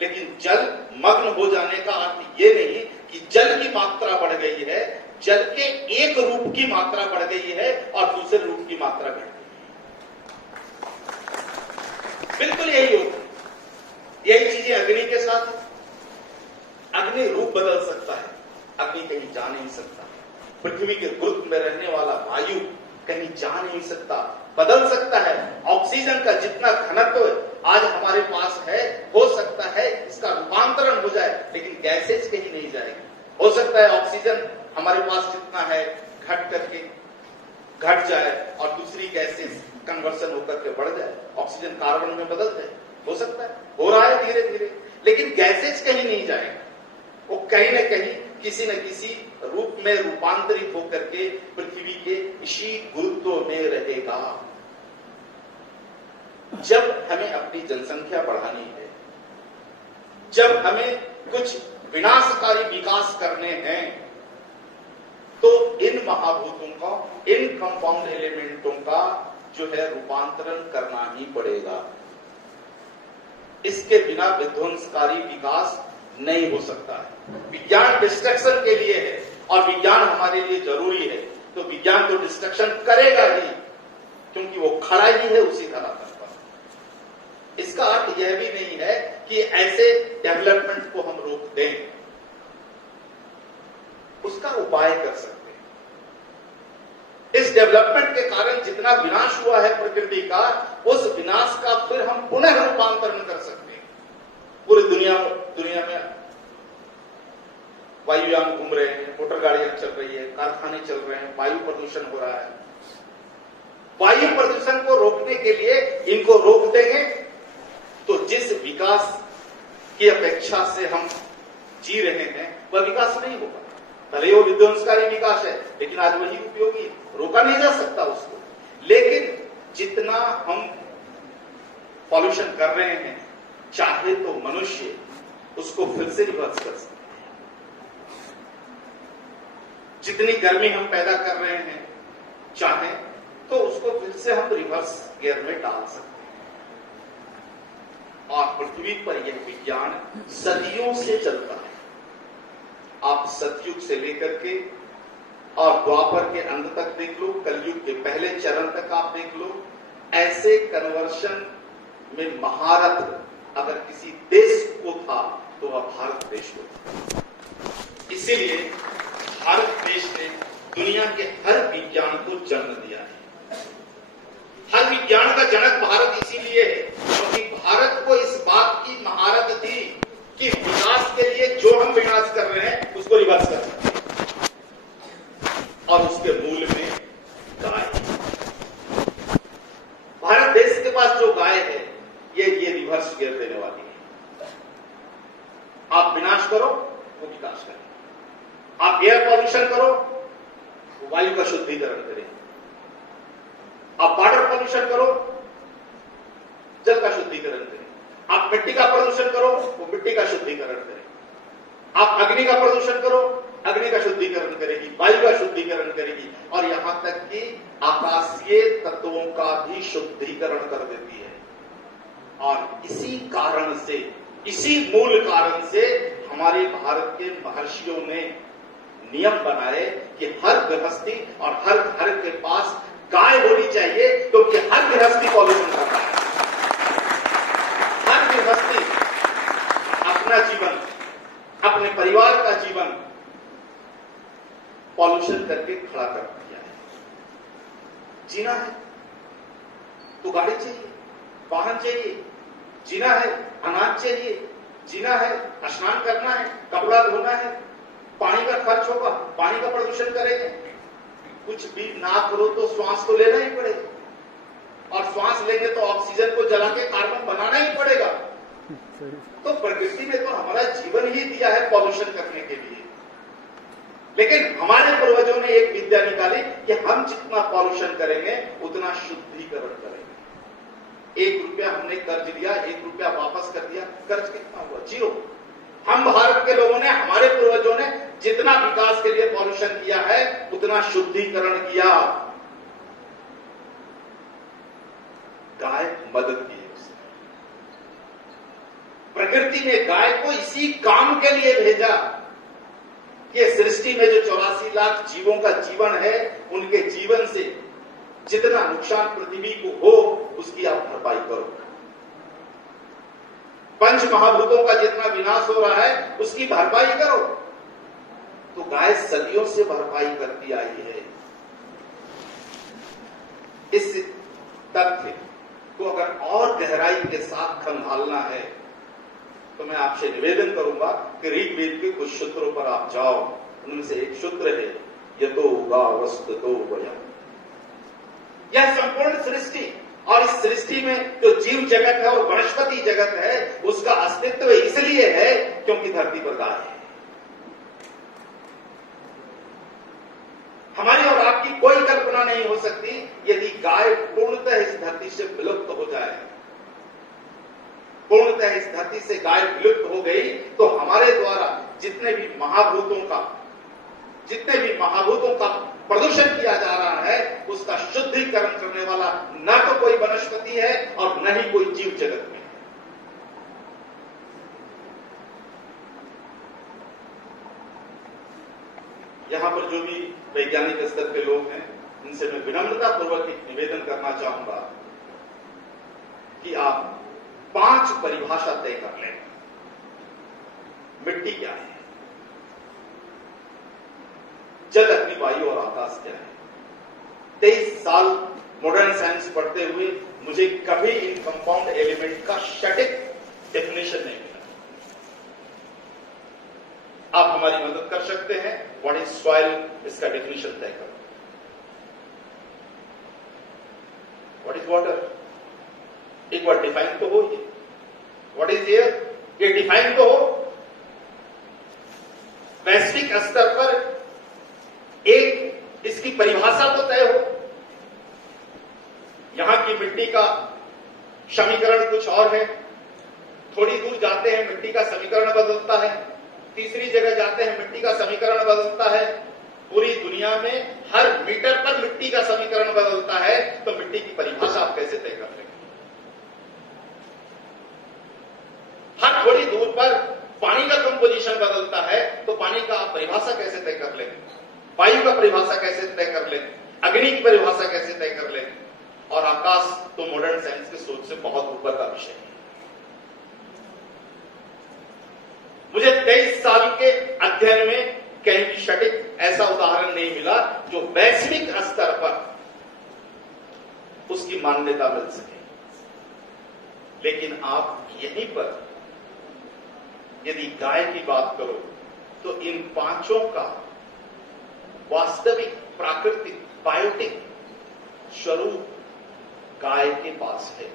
लेकिन जल मग्न हो जाने का अर्थ ये नहीं कि जल की मात्रा बढ़ गई है। जल के एक रूप की मात्रा बढ़ गई है और दूसरे रूप की मात्रा घट गई है। बिल्कुल यही होता है। यही चीजें अग्नि के साथ है। अग्नि रूप बदल सकता है, अग्नि कहीं जा नहीं सकता। पृथ्वी के गुरुत्व में रहने वाला वायु कहीं जा नहीं सकता, बदल सकता है। ऑक्सीजन का जितना घनत्व आज हमारे पास है, हो सकता है इसका रूपांतरण हो जाए, लेकिन गैसेज कहीं नहीं जाएगी। हो सकता है ऑक्सीजन हमारे पास जितना है घट करके घट जाए और दूसरी गैसेस कन्वर्सन होकर के बढ़ जाए, ऑक्सीजन कार्बन में बदल जाए, हो सकता है, हो रहा है धीरे धीरे। लेकिन गैसेज कहीं नहीं जाएगा, वो कहीं न कहीं किसी न किसी रूप में रूपांतरित होकर के पृथ्वी के इसी गुरुत्व में रहेगा। जब हमें अपनी जनसंख्या बढ़ानी है, जब हमें कुछ विनाशकारी विकास करने हैं, तो इन महाभूतों का, इन कंपाउंड एलिमेंटों का जो है रूपांतरण करना ही पड़ेगा। इसके बिना विध्वंसकारी विकास नहीं हो सकता है। विज्ञान डिस्ट्रक्शन के लिए है और विज्ञान हमारे लिए जरूरी है, तो विज्ञान तो डिस्ट्रक्शन करेगा ही, क्योंकि वो खड़ा ही है उसी धरातल पर। इसका अर्थ यह भी नहीं है कि ऐसे डेवलपमेंट को हम रोक दें, उसका उपाय कर सकते हैं। इस डेवलपमेंट के कारण जितना विनाश हुआ है प्रकृति का, उस विनाश का फिर हम पुनः रूपांतरण कर सकते हैं। पूरी दुनिया में वायुयान घूम रहे हैं, मोटर गाड़ियां चल रही है, कारखाने चल रहे हैं, वायु प्रदूषण हो रहा है। वायु प्रदूषण को रोकने के लिए इनको रोक देंगे तो जिस विकास की अपेक्षा से हम जी रहे हैं वह विकास नहीं होगा। भले वो विध्वंसकारी विकास है, लेकिन आज वही उपयोगी है, रोका नहीं जा सकता उसको। लेकिन जितना हम पॉल्यूशन कर रहे हैं, चाहे तो मनुष्य उसको फिर से रिवर्स कर सकते हैं। जितनी गर्मी हम पैदा कर रहे हैं, चाहे तो उसको फिर से हम रिवर्स गियर में डाल सकते हैं। और पृथ्वी पर यह विज्ञान सदियों से चलता है। आप सतयुग से लेकर के और द्वापर के अंत तक देख लो, कलयुग के पहले चरण तक आप देख लो, ऐसे कन्वर्शन में महारथ अगर किसी देश को था तो वह भारत देश को था। इसीलिए भारत देश ने दुनिया के हर विज्ञान को जन्म दिया है। हर विज्ञान का जनक भारत इसीलिए है क्योंकि भारत को इस बात की महारत थी कि विकास के लिए जो हम विनाश कर रहे हैं उसको रिवर्स करना, और उसके मूल में गाय। भारत देश के पास जो गाय है ये रिवर्स गियर देने वाली है। आप विनाश करो वो विकास करें, आप एयर पॉल्यूशन करो वो वायु का शुद्धिकरण करें, आप वाटर पॉल्यूशन करो जल का शुद्धिकरण करें, आप मिट्टी का प्रदूषण करो वो मिट्टी का शुद्धिकरण करें, आप अग्नि का प्रदूषण करो अग्नि का शुद्धिकरण करेगी, वायु का शुद्धिकरण करेगी, और यहां तक कि आकाशीय तत्वों का भी शुद्धिकरण कर देती है। और इसी कारण से, इसी मूल कारण से हमारे भारत के महर्षियों ने नियम बनाए कि हर गृहस्थी और हर घर के पास गाय होनी चाहिए, क्योंकि हर गृहस्थी पॉल्यूशन करता है। हर गृहस्थी अपना जीवन, अपने परिवार का जीवन पॉल्यूशन करके खड़ा कर दिया है। जीना है तो गाड़ी चाहिए, वाहन चाहिए, जीना है अनाज चाहिए, जीना है स्नान करना है, कपड़ा धोना है, पानी का खर्च होगा, पानी का प्रदूषण करेंगे, कुछ भी ना करो तो श्वास तो लेना ही पड़ेगा, और श्वास लेंगे तो ऑक्सीजन को जला के कार्बन बनाना ही पड़ेगा। तो प्रकृति ने तो हमारा जीवन ही दिया है पॉल्यूशन करने के लिए। लेकिन हमारे पूर्वजों ने एक विद्या निकाली कि हम जितना पॉल्यूशन करेंगे उतना शुद्धिकरण करेंगे। 1 रुपया हमने कर्ज लिया, 1 रुपया वापस कर दिया, कर्ज कितना हुआ? 0। हम भारत के लोगों ने, हमारे पूर्वजों ने जितना विकास के लिए पॉल्यूशन किया है उतना शुद्धिकरण किया। गाय मदद की है उसने। प्रकृति ने गाय को इसी काम के लिए भेजा कि सृष्टि में जो 84 लाख जीवों का जीवन है, उनके जीवन से जितना नुकसान पृथ्वी को हो उसकी आप भरपाई करो। पंच महाभूतों का जितना विनाश हो रहा है उसकी भरपाई करो। तो गाय सदियों से भरपाई करती आई है। इस तथ्य को अगर और गहराई के साथ खंगालना है तो मैं आपसे निवेदन करूंगा कि ऋग्वेद के कुछ सूत्रों पर आप जाओ, उनमें से एक सूत्र है, यतो गा वस्तुतो वयम्। यह संपूर्ण सृष्टि और इस सृष्टि में जो जीव जगत है और वनस्पति जगत है, उसका अस्तित्व इसलिए है क्योंकि धरती पर गाय है। हमारी और आपकी कोई कल्पना नहीं हो सकती यदि गाय पूर्णतः इस धरती से विलुप्त हो जाए, पूर्णतः इस धरती से गाय विलुप्त हो गई तो हमारे द्वारा जितने भी महाभूतों का प्रदूषण किया जा रहा है, उसका शुद्धिकरण करने वाला न तो कोई वनस्पति है और न ही कोई जीव जगत में। यहां पर जो भी वैज्ञानिक स्तर के लोग हैं, उनसे मैं विनम्रता पूर्वक एक निवेदन करना चाहूंगा कि आप 5 परिभाषा तय कर लें। मिट्टी क्या है, जल, अग्नि, वायु और आकाश क्या है। 23 साल मॉडर्न साइंस पढ़ते हुए मुझे कभी इन कंपाउंड एलिमेंट का सटीक डेफिनेशन नहीं मिला। आप हमारी मदद कर सकते हैं। व्हाट इज सॉइल, इसका डेफिनेशन तय करो। व्हाट इज वाटर, एक बार डिफाइन तो हो ये। व्हाट इज एयर, ये डिफाइन तो हो। वैश्विक स्तर पर एक इसकी परिभाषा तो तय हो। यहां की मिट्टी का समीकरण कुछ और है, थोड़ी दूर जाते हैं मिट्टी का समीकरण बदलता है, तीसरी जगह जाते हैं मिट्टी का समीकरण बदलता है, पूरी दुनिया में हर मीटर पर मिट्टी का समीकरण बदलता है। तो मिट्टी की परिभाषा आप कैसे तय कर लेंगे? हर थोड़ी दूर पर पानी का कंपोजिशन बदलता है, तो पानी का आप परिभाषा कैसे तय कर लेंगे? वायु का परिभाषा कैसे तय कर लेंगे? अग्नि की परिभाषा कैसे तय कर लेंगे? और आकाश तो मॉडर्न साइंस की सोच से बहुत ऊपर का विषय है। मुझे 23 साल के अध्ययन में कहीं भी सटीक ऐसा उदाहरण नहीं मिला जो वैश्विक स्तर पर उसकी मान्यता मिल सके। लेकिन आप यहीं पर यदि गाय की बात करो तो इन 5 का वास्तविक, प्राकृतिक, बायोटिक स्वरूप गाय के पास है।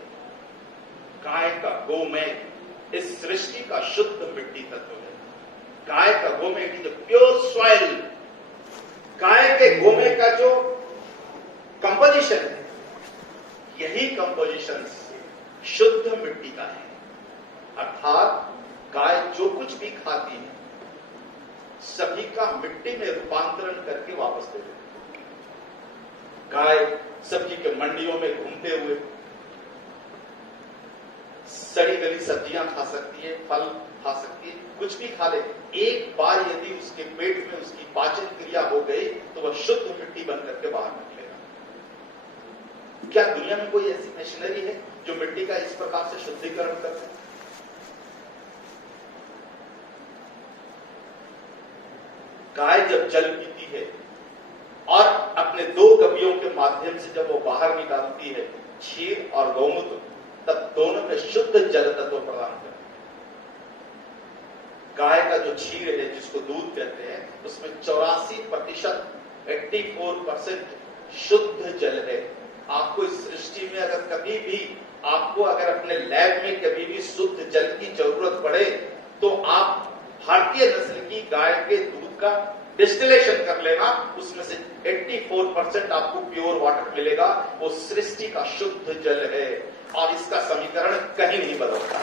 गाय का गोमेद इस सृष्टि का शुद्ध मिट्टी तत्व है। गाय का गोमेद इज प्योर सॉइल। गाय के गोमेद का जो कंपोजिशन है, यही कंपोजिशन शुद्ध मिट्टी का है। अर्थात गाय जो कुछ भी खाती है सभी का मिट्टी में रूपांतरण करके वापस दे देती है। गाय सब्जी के मंडियों में घूमते हुए सड़ी गली सब्जियां खा सकती है, फल खा सकती है, कुछ भी खा ले। एक बार यदि उसके पेट में उसकी पाचन क्रिया हो गई तो वह शुद्ध मिट्टी बन करके बाहर निकलेगा। क्या दुनिया में कोई ऐसी मशीनरी है जो मिट्टी का इस प्रकार से शुद्धिकरण कर सके? गाय जब जल पीती है और अपने 2 गपियों के माध्यम से जब वो बाहर निकालती है क्षीर और गौमूत्र, तब दोनों में शुद्ध जल तत्व प्रदान करते हैं। गाय का जो क्षीर है, जिसको दूध कहते हैं, उसमें 84%, 84% शुद्ध जल है। आपको इस सृष्टि में अगर कभी भी अपने लैब में कभी भी शुद्ध जल की जरूरत पड़े तो आप भारतीय नस्ल की गाय के दूध का डिस्टिलेशन कर लेना, उसमें से 84% आपको प्योर वाटर मिलेगा। वो सृष्टि का शुद्ध जल है और इसका समीकरण कहीं नहीं बदलता।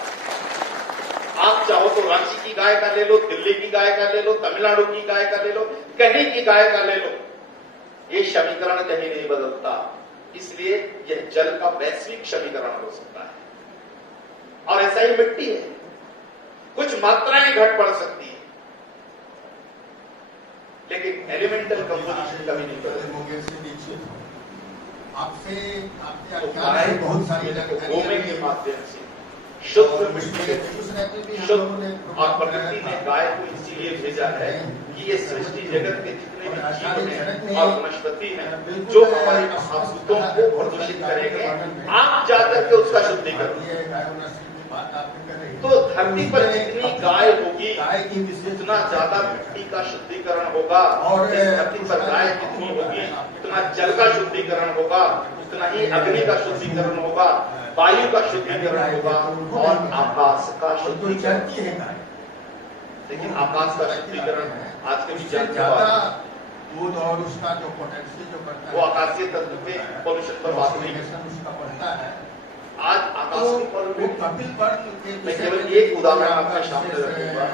आप चाहो तो रांची की गाय का ले लो, दिल्ली की गाय का ले लो, तमिलनाडु की गाय का ले लो, कहीं की गाय का ले लो, ये समीकरण कहीं नहीं बदलता। इसलिए यह जल का वैश्विक समीकरण हो सकता है। और ऐसा ही मिट्टी है, कुछ मात्राएं घट बढ़ सकती है लेकिन एलिमेंटल कंपोजिशन कभी नहीं बदलती। आपसे आपके गाय बहुत सारी गोमेद के माध्यम से शुद्ध मिट्टी, शुद्ध, और प्रकृति ने गाय को इसीलिए भेजा है कि ये सृष्टि जगत के जितने भी जीव हैं और वनस्पति हैं जो हमारे महाभूतों को प्रदूषित करेंगे, आप जाकर के उसका शुद्धिकरण। बात आपने कर रही है। तो धरती पर जितनी गाय होगी गाय की विशेष उतना ज्यादा मिट्टी का शुद्धिकरण होगा, और इस धरती पर गाय जितनी होगी उतना जल का शुद्धिकरण होगा, उतना ही अग्नि का शुद्धिकरण होगा, वायु का शुद्धिकरण होगा और आकाश का शुद्धिकरण। चलती है गाय, लेकिन आकाश का शुद्धिकरण आज के विज्ञान के ज्यादा बाद दूध और उसका जो पोटेंशियल जो बढ़ता वो आकाशीय तत्व पे पॉल्यूशन पर बात नहीं है। उसका बढ़ता है। आज तो आकाश की वो पॉल्यूशन कपिल वर्ण के मैं विषय केवल में एक उदाहरण आपके आपका सामने विशेष, रखूंगा,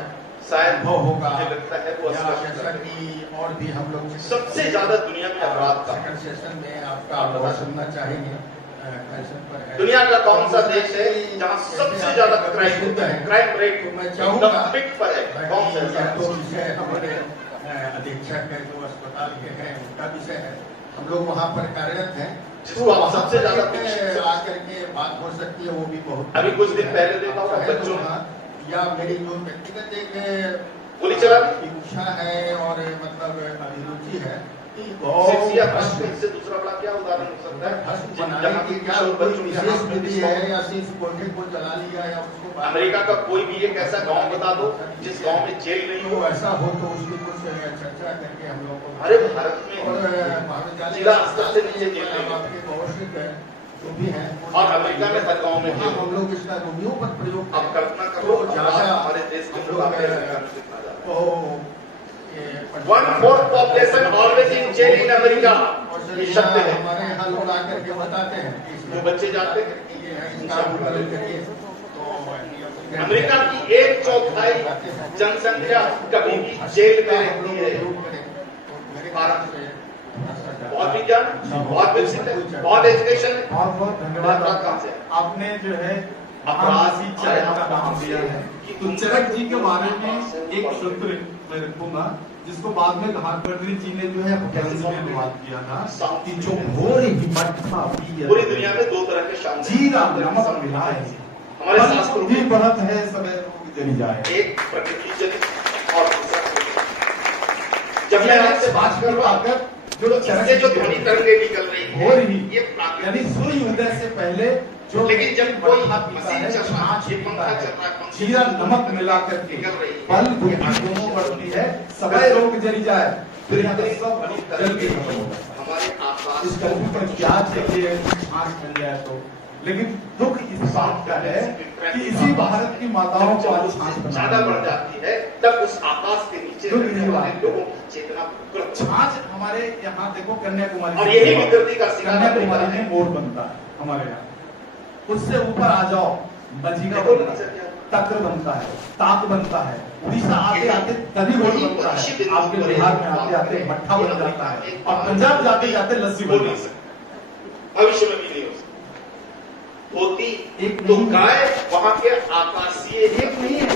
शायद अनुभव होगा, मुझे लगता है वो या स्पष्ट जैसा है। कि और भी हम लोग सबसे ज्यादा दुनिया में अपराध का सेकंड सेशन में आपका अनुभव सुनना चाहेंगे। फैशन पर है। दुनिया का कौन सा देश है जहां सबसे ज्यादा क्राइम होता है, क्राइम रेट तो मैं चाहूंगा पिक पर है, कौन सा या तो है? विषय हमारे अधीक्षक है जो अस्पताल के हैं उनका विषय है, हम लोग वहाँ पर कार्यरत हैं, जिसको आप वहाँ सबसे पर ज्यादा एक आकर के बात हो सकती है, वो भी बहुत अभी कुछ दिन पहले देखा होगा है तो बच्चों वहाँ, या मेरी जो व्यक्तिगत एक गोली चला दी। इच्छा है और मतलब अभिरुचि है कि शिक्षा भ्रष्ट इससे दूसरा बड़ा क्या उदाहरण हो सकता है? बनाने जहाँ की की क्या किशोर कोई बच्चों के विशेष हाथ में विधि पिस्तौल। है या सिर्फ कोठे को जला लिया या उसको अमेरिका का कोई भी एक ऐसा गांव बता दो जिस गांव में जेल नहीं तो हो। ऐसा हो तो उसकी कुछ चर्चा करके हम लोग को अरे भारत में और जिला स्तर से नीचे जेल नहीं हो। आपके आवश्यक है जो भी है और अमेरिका में हर गांव में वहाँ जेल हम लोग इसका रोगियों पर प्रयोग अब करें। कल्पना करो तो ज्यादा हमारे देश के हम लोग मुकाबले अमेरिका में कितना ज्यादा है। तो 1/4 population always in jail in America। ये शब्द है। हमारे यहाँ लोग आकर के बताते हैं कि इसमें वो बच्चे जाते हैं। ये है, इसका उपयोग करिए। तो अमेरिका की 1/4 जनसंख्या कभी भी जेल में रहती है। बहुत विज्ञान, बहुत विकसित है, बहुत एजुकेशन है। बहुत बहुत धन्यवाद अपराध कहाँ से? आपने जो है अपराधी चरक का नाम दिया है। तो चरक जी के बारे में एक सूत्र मैं रखूंगा जिसको बाद में घाटवर्धन जी ने जो है अपभ्रंश में अनुवाद किया था कि जो घोर हिम्मत था पूरी दुनिया में दो तरह के शांति जीरा नमक मिलाए हमारे शास्त्रों भी में बढ़त है समय रोग जली जाए। एक प्रकृति जनित और दूसरा प्रकृति। जब मैं आपसे बात कर रहा हूँ जो इससे जो ध्वनि तरंगे निकल रही हो रही है ये यानी प्राकृतिक। सूर्य उदय से पहले जो लेकिन जब कोई मट्ठा पीता मशीन है, चल रहा है, छाछ ये पीता पंखा है, चल रहा है, जीरा नमक मिला करके निकल रही है। बल बुद्धि दोनों बढ़ती है, समय रोग जली जाए फिर यहाँ तक सब जल के खत्म होगा। हमारे आसपास इस कभी पर प्याज चाहिए छाछ मिल जाए तो, लेकिन दुख इस बात का है कि इसी भारत की माताओं को आज छाछ ज्यादा बढ़ जाती है तब उस आकाश के नीचे जो रहने नहीं वाले बात। लोगों की चेतना विकृत होती है। छाछ हमारे यहाँ देखो कन्याकुमारी और से यही हुआ। विकृति का शिकार कन्याकुमारी अमेरिका में मोर बनता है हमारे यहाँ, उससे ऊपर आ जाओ बजीगा देखो बनता नीचे है, क्या तक्र बनता है, ताक बनता है, उड़ीसा आते आते दही गोल बनता है, आपके बिहार में आते आते मट्ठा बन जाता है और पंजाब जाते जाते लस्सी हो बन नहीं जाती है। सकता, भविष्य में भी नहीं हो सकता। होती एक तो नहीं। गाय वहां के आकाशीय एक नहीं है,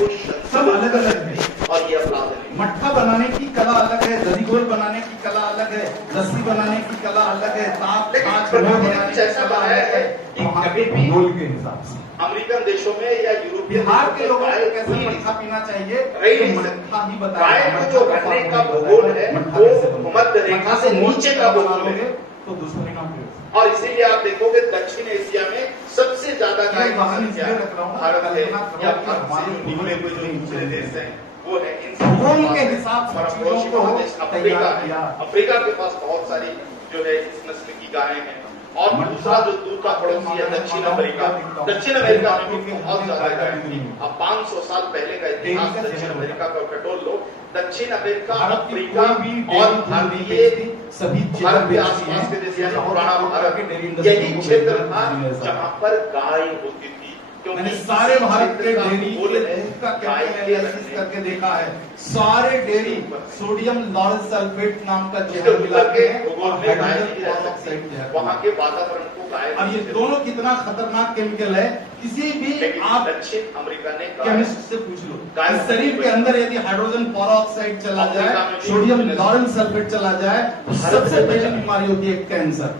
सब अलग अलग है। और ये अपराध है। मट्ठा बनाने की कला अलग है, दही गोल बनाने की कला अलग है, लस्सी बनाने की कला अलग है, ताक लेकिन छाछ प्रकृति ने बनाने कुछ की ऐसा कला बनाया अलग है है कि वहाँ कभी के भी भूगोल के हिसाब से। अमेरिकन देशों में या यूरोपीय बिहार के लोगों गाय को कैसे हुई नहीं मट्ठा पीना चाहिए रही तो नहीं मट्ठा ही गाय बताया। को जो रहने का भूगोल है वो मध्य रेखा से नीचे का भूगोल है। तो दुश्मनी ना और इसीलिए आप देखोगे दक्षिण एशिया में सबसे ज्यादा गाय की वाहन संख्या इसलिए रख रहा हूं, भारत है कल्पना करो या कि भारत से हमारे जो निकले हुए जो दूसरे देश हैं वो है इन भूगोल के हिसाब से हमारा चीजों पड़ोसी को महादेश अफ्रीका तैयार है। किया। अफ्रीका के पास बहुत सारी जो है इस नस्ल की गायें हैं और दूसरा जो दूर का पड़ोसी है दक्षिण अमेरिका। दक्षिण अमेरिका में भी बहुत ज्यादा गायें थी। अब 500 साल पहले का इतिहास दक्षिण अमेरिका का टटोल लो। दक्षिण अमेरिका, भारत की अफ्रीका कोई भी और डेयरी भारतीय सभी भारत के आसपास के देश यानी पुराना भारत यही क्षेत्र था जहाँ पर गाय होती थी। क्योंकि मैंने सारे भारत के क्षेत्र का डेयरी भूगोल है, का गाय के एनालिसिस करके देखा है, सारे डेयरी सोडियम लॉरेल सल्फेट नाम का उसके जहर उत्तर मिलाते के हैं भूगोल और में गाय हाइड्रोजन नहीं रह पेरोक्साइड सकती। जहर वहाँ के वातावरण को गाय और ये नहीं दोनों कितना खतरनाक केमिकल है किसी भी लेकिन आप दक्षिण अमेरिका ने केमिस्ट से पूछ लो। गाय इस शरीर के अंदर यदि हाइड्रोजन पेरोक्साइड चला अफ्रीका जाए, में भी सोडियम मिला। लॉरेल सल्फेट चला जाए तो सबसे पहली बीमारी होती है कैंसर।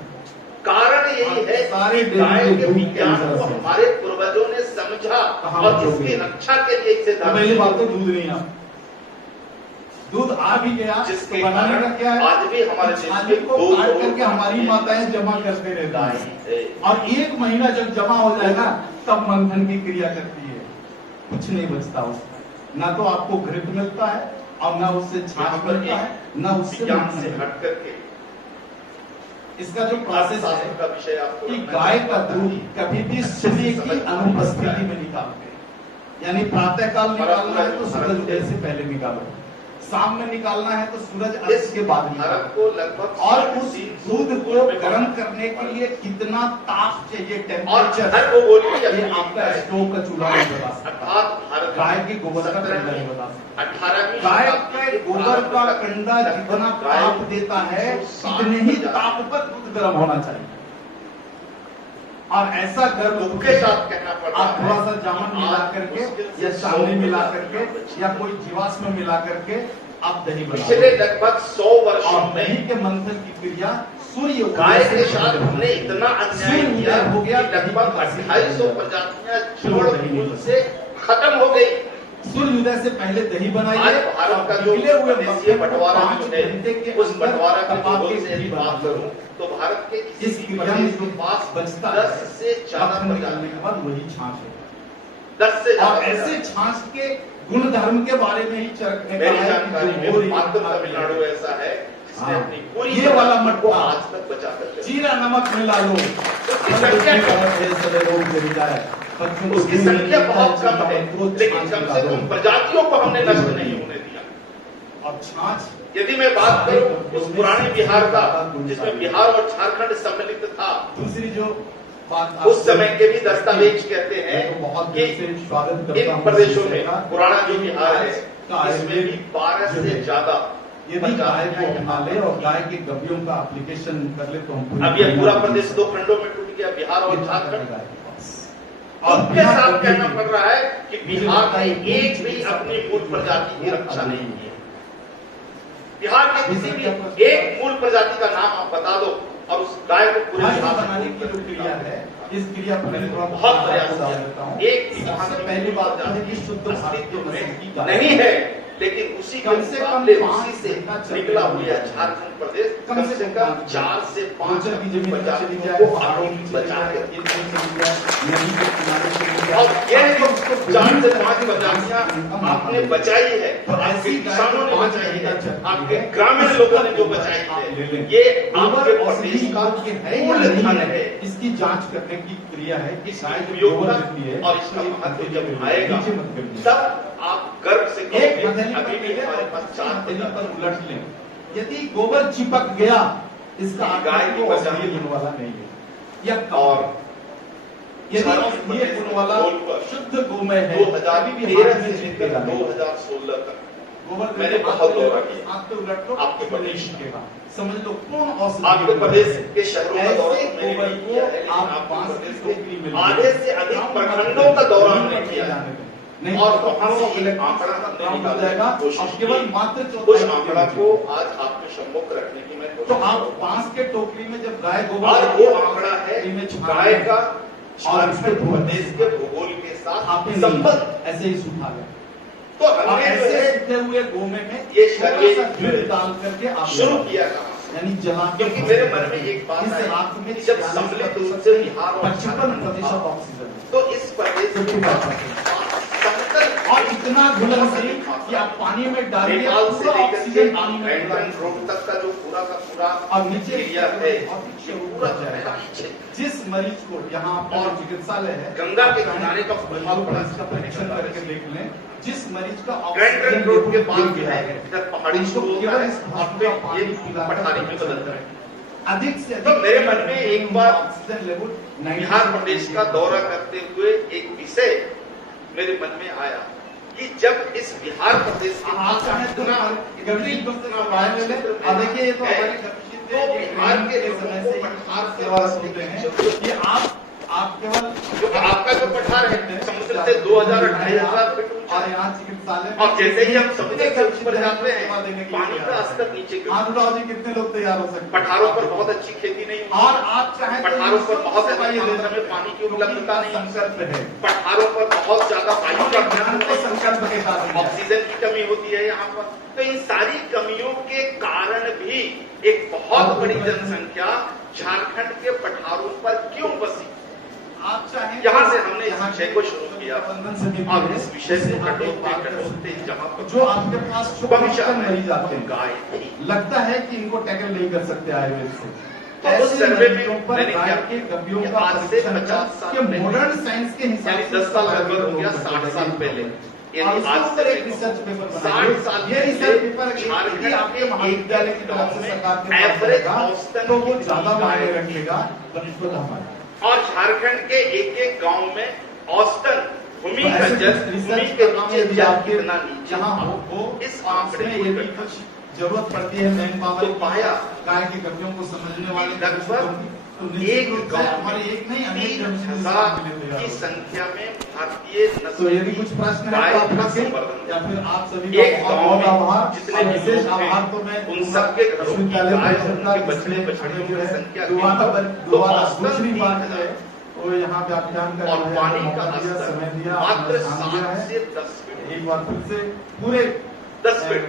कारण यही है सारे कि गाय डेयरी के दूध विज्ञान कैंसर को से। हमारे पूर्वजों ने समझा कहाँ और बचोगे? इसकी रक्षा के लिए इसे तो पहली बात तो दूध नहीं आ, दूध आ भी गया जिसके तो बनाने का कारण क्या है, आज भी हमारे देश छाली में को 2 काट करोड़ करके हमारी माताएं जमा करते रहती गाय हैं है। और 1 महीना जब जमा हो जाएगा तब मंथन की क्रिया करती है। कुछ नहीं बचता उसमें, ना तो आपको घृत मिलता है और ना उससे छाछ मिलता है, ना उससे विज्ञान से हट करके इसका जो प्रोसेस है का विषय आपको कि गाय का दूध कभी भी सूर्य की अनुपस्थिति में निकालते हैं, यानी प्रातः काल निकालना है तो सूरज उदय से पहले निकालो, शाम में निकालना है तो सूरज अस्त के बाद निकालो। को लगभग और उस दूध को गर्म करने के लिए कितना ताप चाहिए, टेम्परेचर, ये आपका स्टोव का चूल्हा नहीं बता सकता, गाय के गोबर का कंडा नहीं बता सकता। गाय के गोबर का कंडा जितना ताप देता है उतने ही ताप पर दूध गर्म होना चाहिए। और ऐसा गर्म के साथ कहना पड़ता आप थोड़ा सा जामुन मिला करके या चावल मिला करके या कोई जीवाश्म मिला करके आप दही बना, पिछले लगभग 100 वर्षों में दही के मंथन की क्रिया सूर्य गाय के साथ हमने इतना अन्याय किया हो गया, लगभग 2800 प्रजातियां जोड़ से खत्म हो गई। सूर्योदय से पहले दही बनाइए, भारत का जो देशीय बंटवारा है उस बंटवारा की गोल से यदि बात करूं तो भारत के इस क्रिया में जो पास बचता 10 से ज्यादा निकालने के बाद वही छाछ होगा। 10 से और ऐसे छाछ के गुण धर्म के बारे में ही चरखने का मेरी जानकारी में मात्र तमिलनाडु ऐसा है जिसने अपनी पूरी ये वाला मटका आज तक बचा कर जीरा नमक मिला लो, उसकी संख्या बहुत कम है, लेकिन कम से कम प्रजातियों को हमने नष्ट नहीं होने दिया। अब छाछ यदि मैं बात करूं उस पुराने बिहार का जिसमें बिहार और झारखंड सम्मिलित था, दूसरी जो बात उस समय के भी दस्तावेज कहते हैं कि इन प्रदेशों में पुराना जो बिहार है इसमें भी 12 से ज्यादा यदि गाय को उठा ले और गाय के गब्बियों का एप्लीकेशन कर ले तो हम अब ये पूरा प्रदेश 2 खंडों में टूट गया, बिहार और झारखंड। और उसके साथ कहना पड़ रहा है कि बिहार ने एक भी अपनी मूल प्रजाति की रक्षा नहीं की है। बिहार के किसी भी एक मूल प्रजाति का नाम आप बता दो और उस गाय को पूरे बिहार बनाने की जो क्रिया है, इस क्रिया पर बहुत प्रयास किया। एक सबसे पहली बात है कि शुद्ध अस्तित्व में नहीं है, लेकिन उसी के मुकाबले उसी से निकला हुआ झारखंड प्रदेश कम से कम 4 से 5 प्रजातियों को बचा के और यह जो 4 से 5 प्रजातियां आपने बचाई है, आपके किसानों ने बचाई है, आपके ग्रामीण लोगों ने जो बचाई है, ये आपके प्रदेश का मूल धन है। इसकी जांच करने की क्रिया है कि उपयोगिता और इसका महत्व जब आएगा तब आप गर्व से कहोगे अभी भी हमारे पास 4 पर उलट लें। यदि गोबर चिपक गया इसका गाय की ये गुण वाला नहीं है, या और यदि ये गुण वाला शुद्ध गोमय है 2013 से लेकर 2016 तक गोबर मैंने बहुत दौरा किया। आप पे उलट लो, आपके प्रदेश का समझ लो पूर्ण औषधि आपके प्रदेश के शहरों का दौरा ऐसे तो मैंने गोबर नहीं किया है, को आप आपके पास प्रदेश की टोकरी में के आधे से अधिक प्रखंडों का दौरा हमने किया है। नहीं और तो वहां से एक आंकड़ा हमने हो निकालने जाएगा की कोशिश और केवल की। मात्र उस आंकड़ा को आज आपके सम्मुख रखने की मैं तो कोशिश आप करूंगा। बांस के टोकरी में जब गाय और गोबर वो आंकड़ा है गाय का और झारखंड प्रदेश के भूगोल के साथ आपने संबंध ऐसे ही सुखा गया। तो और हमने जो ऐसे है सूखे हुए गोमे में ये थोड़ा सा शरीर घी डाल करके आप शुरू किया कहाँ से? यानी जला के क्योंकि मेरे मन में एक बात इस आई रात में कि जब सम्मिलित रूप से बिहार और 55% ऑक्सीजन तो इस प्रदेश में और इतना घुलनशील कि आप पानी में डालिए नेपाल से पूरा लेकर ऑक्सीजन पानी में बैंगन रोड तक का जो पूरा का पूरा और नीचे एरिया है ये पूरा जाएगा। जिस मरीज को यहाँ पर और चिकित्सालय है गंगा के किनारे का बहुत बड़ा इसका परीक्षण करके देख लें, जिस मरीज का ग्रैंड ऑक्सीजन रोड के पास गिर जो गया है इधर पहाड़ी शुरू होता है और फिर ये पठारी में बदलता है। अधिक से अधिक तो मेरे मन में एक बार ऑक्सीजन लेवल बिहार प्रदेश का दौरा करते हुए एक विषय मेरे मन में आया कि जब इस बिहार प्रदेश के आप चाहे तो गंभीर वायरल है और देखिए ये तो हमारे तो बिहार के समय से पठार सेवा सुनते हैं ये आप केवल क्योंकि आपका जो पठार है समुद्र से 2000-2500 फीट ऊंचा और है यहाँ चिकित्सालय और जैसे ही हम समुद्र से ऊपर जाते हैं पानी का स्तर नीचे गिरता है। अनुराव जी कितने लोग तैयार हो सकते हैं पठारों पर बहुत अच्छी खेती नहीं होती और आप चाहे पठारों पर बहुत अधिक मात्रा में पानी की उपलब्धता नहीं संकल्प है पठारों पर बहुत ज्यादा वायु का ध्यान को संकल्प के साथ ऑक्सीजन की कमी होती है यहाँ पर। तो इन सारी कमियों के कारण भी एक बहुत बड़ी जनसंख्या झारखंड के पठारों पर क्यों बसी? आप चाहें यहाँ से हमने इस विषय को शुरू किया प्रबंधन समिति और इस विषय से कटोते जहाँ पर जो आपके पास भविष्य में मरीज आते हैं, गाय थी, लगता है कि इनको टैकल नहीं कर सकते आयुर्वेद से, तो उस सर्वे में पर मैंने गाय क्या के गब्बियों का आज से परीक्षण 50 साल के पहले, मॉडर्न साइंस के हिसाब यानी से 10 साल लगभग हो गया, 60 साल पहले, यानी आज से एक रिसर्च पेपर 60 साल ये रिसर्च पेपर झारखंड आपके महाविद्यालय की तरफ से सरकार के एवरेज पास औसतन तो वो ज्यादा मायने रखेगा बनस्पत हमारा। और झारखंड के एक गांव में औसतन भूमि तो का ऐसे जल, रिसर्च भूमि के प्रोग्राम नीचे यदि जल आपके कितना नीचे जहाँ था, हो इस आंकड़े में को यदि इकट्ठा कुछ जरूरत पड़ती है मैन पावर तो पाया गाय की गब्बियों को समझने वाले लगभग तो निश्चित एक रूप से गांव हमारे एक नहीं अनेक 30,000 की संख्या में भारतीय तो नस्ल यदि कुछ प्रश्न है गाय तो आप का रखें संवर्धन या फिर आप सभी एक का गांव बहुत में आभार जितने भी विशेष लोग आभार थे, तो मैं उन सबके घरों की विश्वविद्यालय गाय और परिषद का उनके बछड़े बछड़ियों की संख्या तो दोबारा औसतन दूसरी बात 3,000 है वो यहाँ पे अभियान का और पानी का स्तर समय दिया मात्र आपने ध्यान दिया 7 है। से 10 फीट, एक बार फिर से पूरे 10 फीट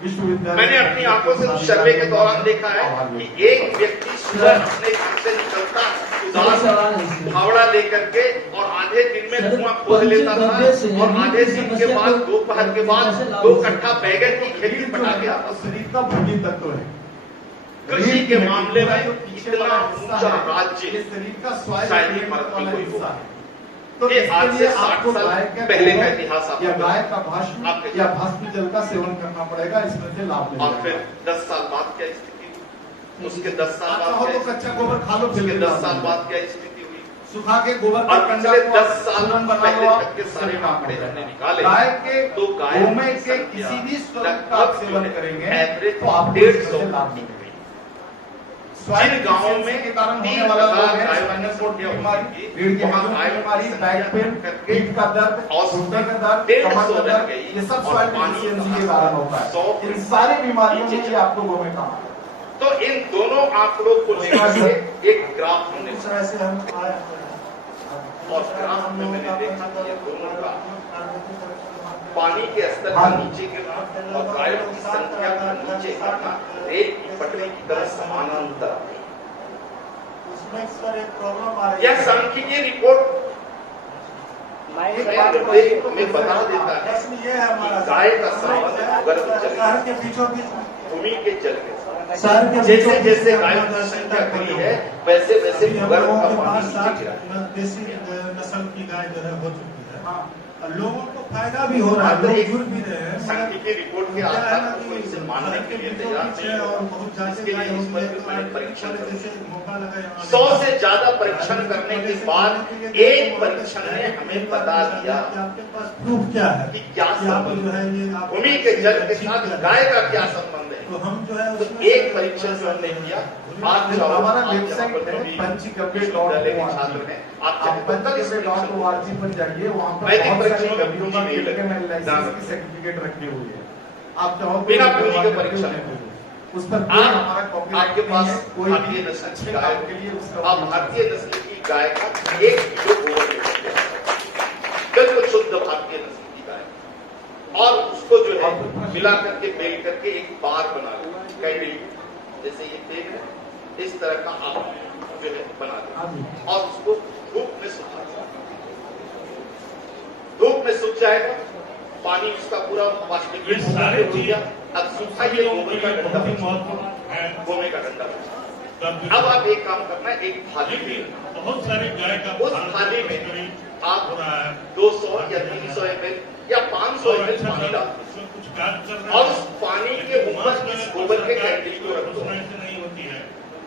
विश्वविद्यालय मैंने अपनी आंखों से उस सर्वे के दौरान देखा है कि एक व्यक्ति सुबह अपने घर से निकलता उदास फावड़ा लेकर के और आधे दिन में धुआं खोद लेता था और आधे दिन के बाद दोपहर के बाद 2 कट्ठा बैगन की खेती पटा के आता था। शरीर का भूमि तत्व है कृषि के मामले में इतना ऊंचा राज्य शरीर का स्वास्थ्य शायद ही भारत में कोई होगा। तो ये आज से 60 आपको साल गाय का पहले का गोबर इतिहास आपको या बताऊं। गाय का भाष्म आपके या भस्म जल का सेवन करना पड़ेगा, इसमें से लाभ और मिलेगा। फिर 10 साल बाद क्या स्थिति, उसके 10 साल आप बाद चाहो क्या तो कच्चा गोबर खा लो, उसके फिर 10 साल बाद क्या स्थिति हुई सुखा के गोबर का और कंडा पिछले को 10 साल चूर्ण बना पहले लो आप, तक के सारे उससे आंकड़े काम हमने होगा। निकाले गाय के तो गाय गोमय की के संख्या किसी भी स्वरूप का आप सेवन करेंगे एवरेज तो आपको 150 इससे लाभ मिलेगा। जिन गांवों में के कारण होने 3,000 वाला रोग है गाय स्पाइनल कोर्ड की बीमारी, होगी, रीढ़ की वहाँ हड्डियों गाय की बीमारी, की बैक पेन, करके पीठ का दर्द, घुटने का दर्द, 150 कमर का रह दर्द, गई ये सब और सॉइल पानी डेफिशिएंसी के कारण होता है। 100 इन सारी बीमारियों में नीचे ये आपको गोमे काम आता है। तो इन दोनों आंकड़ों को लेकर के एक ग्राफ हमने और ग्राफ में मैंने देखा कि ये दोनों का पानी के स्तर का नीचे गिरना और गायों की संख्या का नीचे गिरना रेल की पटरी की तरह समानांतर यह सांख्यिकीय रिपोर्ट में बता देता है कि गाय का संबंध गर्भ जल भूमि के जल के साथ जैसे जैसे गायों की संख्या बढ़ी है वैसे वैसे गर्भ का पानी नीचे गिरा। देसी नस्ल की गाय जो है हो चुकी है, लोगों को फायदा भी हो रहा है, तो लोग एक जुड़ भी रहे हैं। सांख्यिकीय रिपोर्ट के आधार पर कोई इसे मानने के लिए तैयार नहीं है और बहुत ज्यादा इसके लिए गाय इस पर भी होती मैंने है, परीक्षण तो जैसे मौका लगा 100 से ज्यादा परीक्षण करने के बाद एक परीक्षण ने हमें बता दिया आपके पास प्रूफ क्या है कि क्या कि आप संबंध जो है ये आप भूमि के जल के साथ गाय का क्या संबंध है। तो हम जो है तो उसमें एक परीक्षण जो हमने किया आप चाहो हमारा आप वेबसाइट यहाँ पर है भी पंचगव्य.org विश्वविद्यालय के छात्र हैं आप चाहे तो पंचगव्य.org पर जाइए, वहाँ पर वैदिक बहुत सारी परीक्षणों में गव्यों का पूंजी नहीं क्लिनिकल लगती। एनालिसिस की सर्टिफिकेट रखी हुई है। आप चाहो तो बिना एक पूंजी के बार परीक्षण करके उस पर कोई आप हमारा कॉपीराइट आपके नहीं पास है, कोई भारतीय भी नस्ल अच्छे की गाय काम के लिए उसका आप भारतीय नस्ल की गाय का 1 किलो गोबर ले सकते हैं, बिल्कुल शुद्ध भारतीय नस्ल की गाय और उसको जो है मिला करके बेल करके एक बार बना लो कैंडल जैसे ये पेड़ है इस तरह का आप जो है बना दो और उसको धूप में सुखा दो। धूप में सूख जाएगा, पानी उसका पूरा वाष्पीकरण हो गया, अब सूखा ये गोबर का डंडा गोमे का डंडा बचा। अब आप एक काम करना है, एक थाली में बहुत सारे गाय का उस थाली में आप 200 या 300 ml या 500 ml पानी डाल दो कुछ कार्य कर रहे और उस पानी के ऊपर इस गोबर के कैंडल को रख दो नहीं होती है।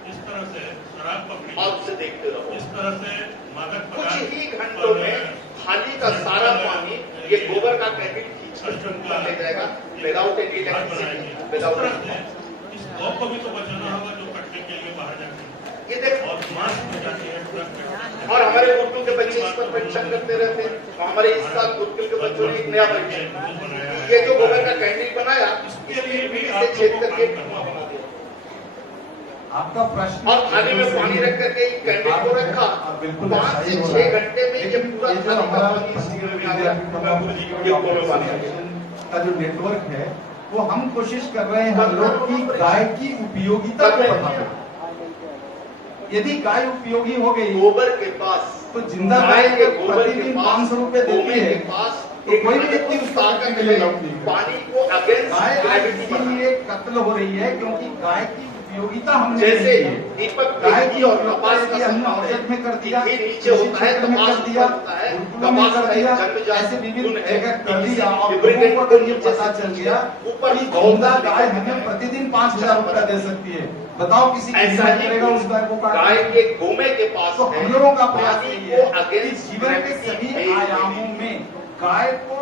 इस तरह से शराब पकड़ी और उसे देखते रहो। इस तरह से मादक कुछ पदार्थ ही घंटों में थाली का सारा पानी ये गोबर का कैंडल खींच कर ऊपर ले जाएगा विदाउट एनी इलेक्ट्रिसिटी विदाउट इस गौ को भी तो बचाना होगा जो कटने के लिए बाहर जाते हैं ये देखो और मांस में जाती है पूरा कटने। और हमारे उर्दू के बच्चे इस पर परीक्षण करते रहते हैं। तो हमारे इस साल गुरुकुल के बच्चों ने एक नया परीक्षण ये जो गोबर का कैंडल बनाया इसके लिए भी इसे छेद करके धुआं बना दिया आपका प्रश्न और थाली में पानी रख करके कैंडल को रखा 5 से 6 घंटे में ये पूरा जो थाली का हमारा पानी इसी में आ गया ये गोबर पानी आ गया। का जो नेटवर्क है वो हम कोशिश कर रहे हैं हम लोग की गाय की उपयोगिता को बढ़ाना। यदि गाय उपयोगी हो गई गोबर के पास तो जिंदा गाय प्रतिदिन 500 रुपए देती है, तो कोई भी व्यक्ति उसका रखने के लिए लौट नहीं। पानी को अगेंस्ट गाय ग्रेविटी इसीलिए कत्ल हो रही है क्योंकि गाय की उपयोगिता हमने जैसे नहीं की है। दीपक गाय की और उपयोगिता कपास का हमने संबंध है, औषध में कर दिया, घी नीचे होता है, कृषि क्षेत्र में कपास कर दिया, होता है, गुरुकुलों में कपास कर का दिया, एक जन्मजात ऐसे विभिन्न गुण है, जगह कर किसी दिया और lubricant लोगों को ये जैसे पता चल गया ऊपर कि गौ जिंदा का गाय दिक्कत हमें है। प्रतिदिन 5000 रुपया दे सकती है। बताओ किसी की ऐसा हिम्मत ही करेगा उस गाय को काटने गाय की? के गोमे के पास तो है, हम लोगों का प्रयास पानी यही को है कि against जीवन के gravity सभी भेज आयामों देंगे। में गाय को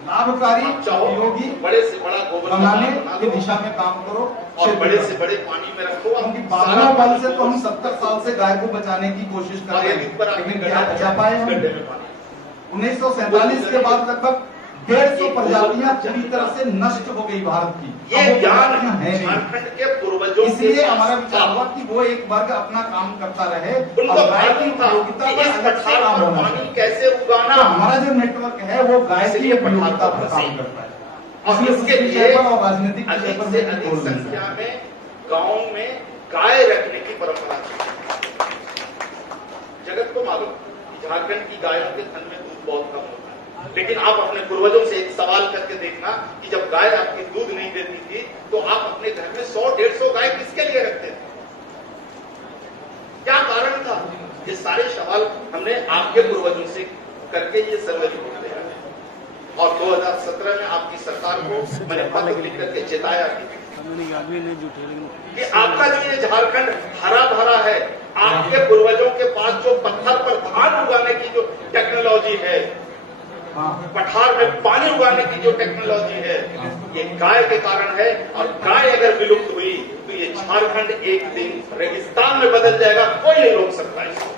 लाभकारी, आप चाहो उपयोगी बड़े से बड़ा गोबर का बनाने खाद बना की लो दिशा में काम करो और क्षेत्र बड़े में। से बड़े पानी में रखो। क्योंकि सारा बारह बल पानी से तो हम को 70 साल से गाय को बचाने की कोशिश कर रहे आगे हैं, पर लेकिन आगे क्या बचा पाए हम? गड्ढे में पानी 1947 के बाद लगभग 150 प्रजातियां पूरी तरह से नष्ट हो गई भारत की। ये अब वो ज्ञान प्रजातियां हैं नहीं। झारखंड के पूर्वजों के इसलिए पास हमारा विचार था। हुआ कि वो एक वर्ग अपना काम करता रहे उनको और गाय की मालूम था उपयोगिता कि पर इस अलग से पठार काम पर होना पानी चाहिए। कैसे उगाना। तो हमारा जो नेटवर्क है वो गाय की इसलिए पठार उपयोगिता पर पर काम बसे। करता है और इसलिए इसके उस विषय लिए पर और राजनीतिक विषय अधिक पर से मैं अधिक बोल नहीं संख्या सकता। में गांव में गाय रखने की परंपरा थी। जगत को मालूम कि झारखंड की गायों के थन में दूध बहुत कम होता है, लेकिन आप अपने पूर्वजों से एक सवाल करके देखना कि जब गाय आपकी दूध नहीं देती थी तो आप अपने घर में 100-150 गाय किसके लिए रखते थे? क्या कारण था? ये सारे सवाल हमने आपके पूर्वजों से करके ये सर्वे रिपोर्ट तैयार किया और 2017 में आपकी सरकार को मैंने पत्र लिख करके चेताया कि आपका जो ये झारखंड हरा भरा है, आपके पूर्वजों के पास जो पत्थर पर धान उगाने की जो टेक्नोलॉजी है, पठार में पानी उगाने की जो टेक्नोलॉजी है, ये गाय के कारण है। और गाय अगर विलुप्त हुई तो ये झारखंड एक दिन रेगिस्तान में बदल जाएगा, कोई नहीं रोक सकता इसको।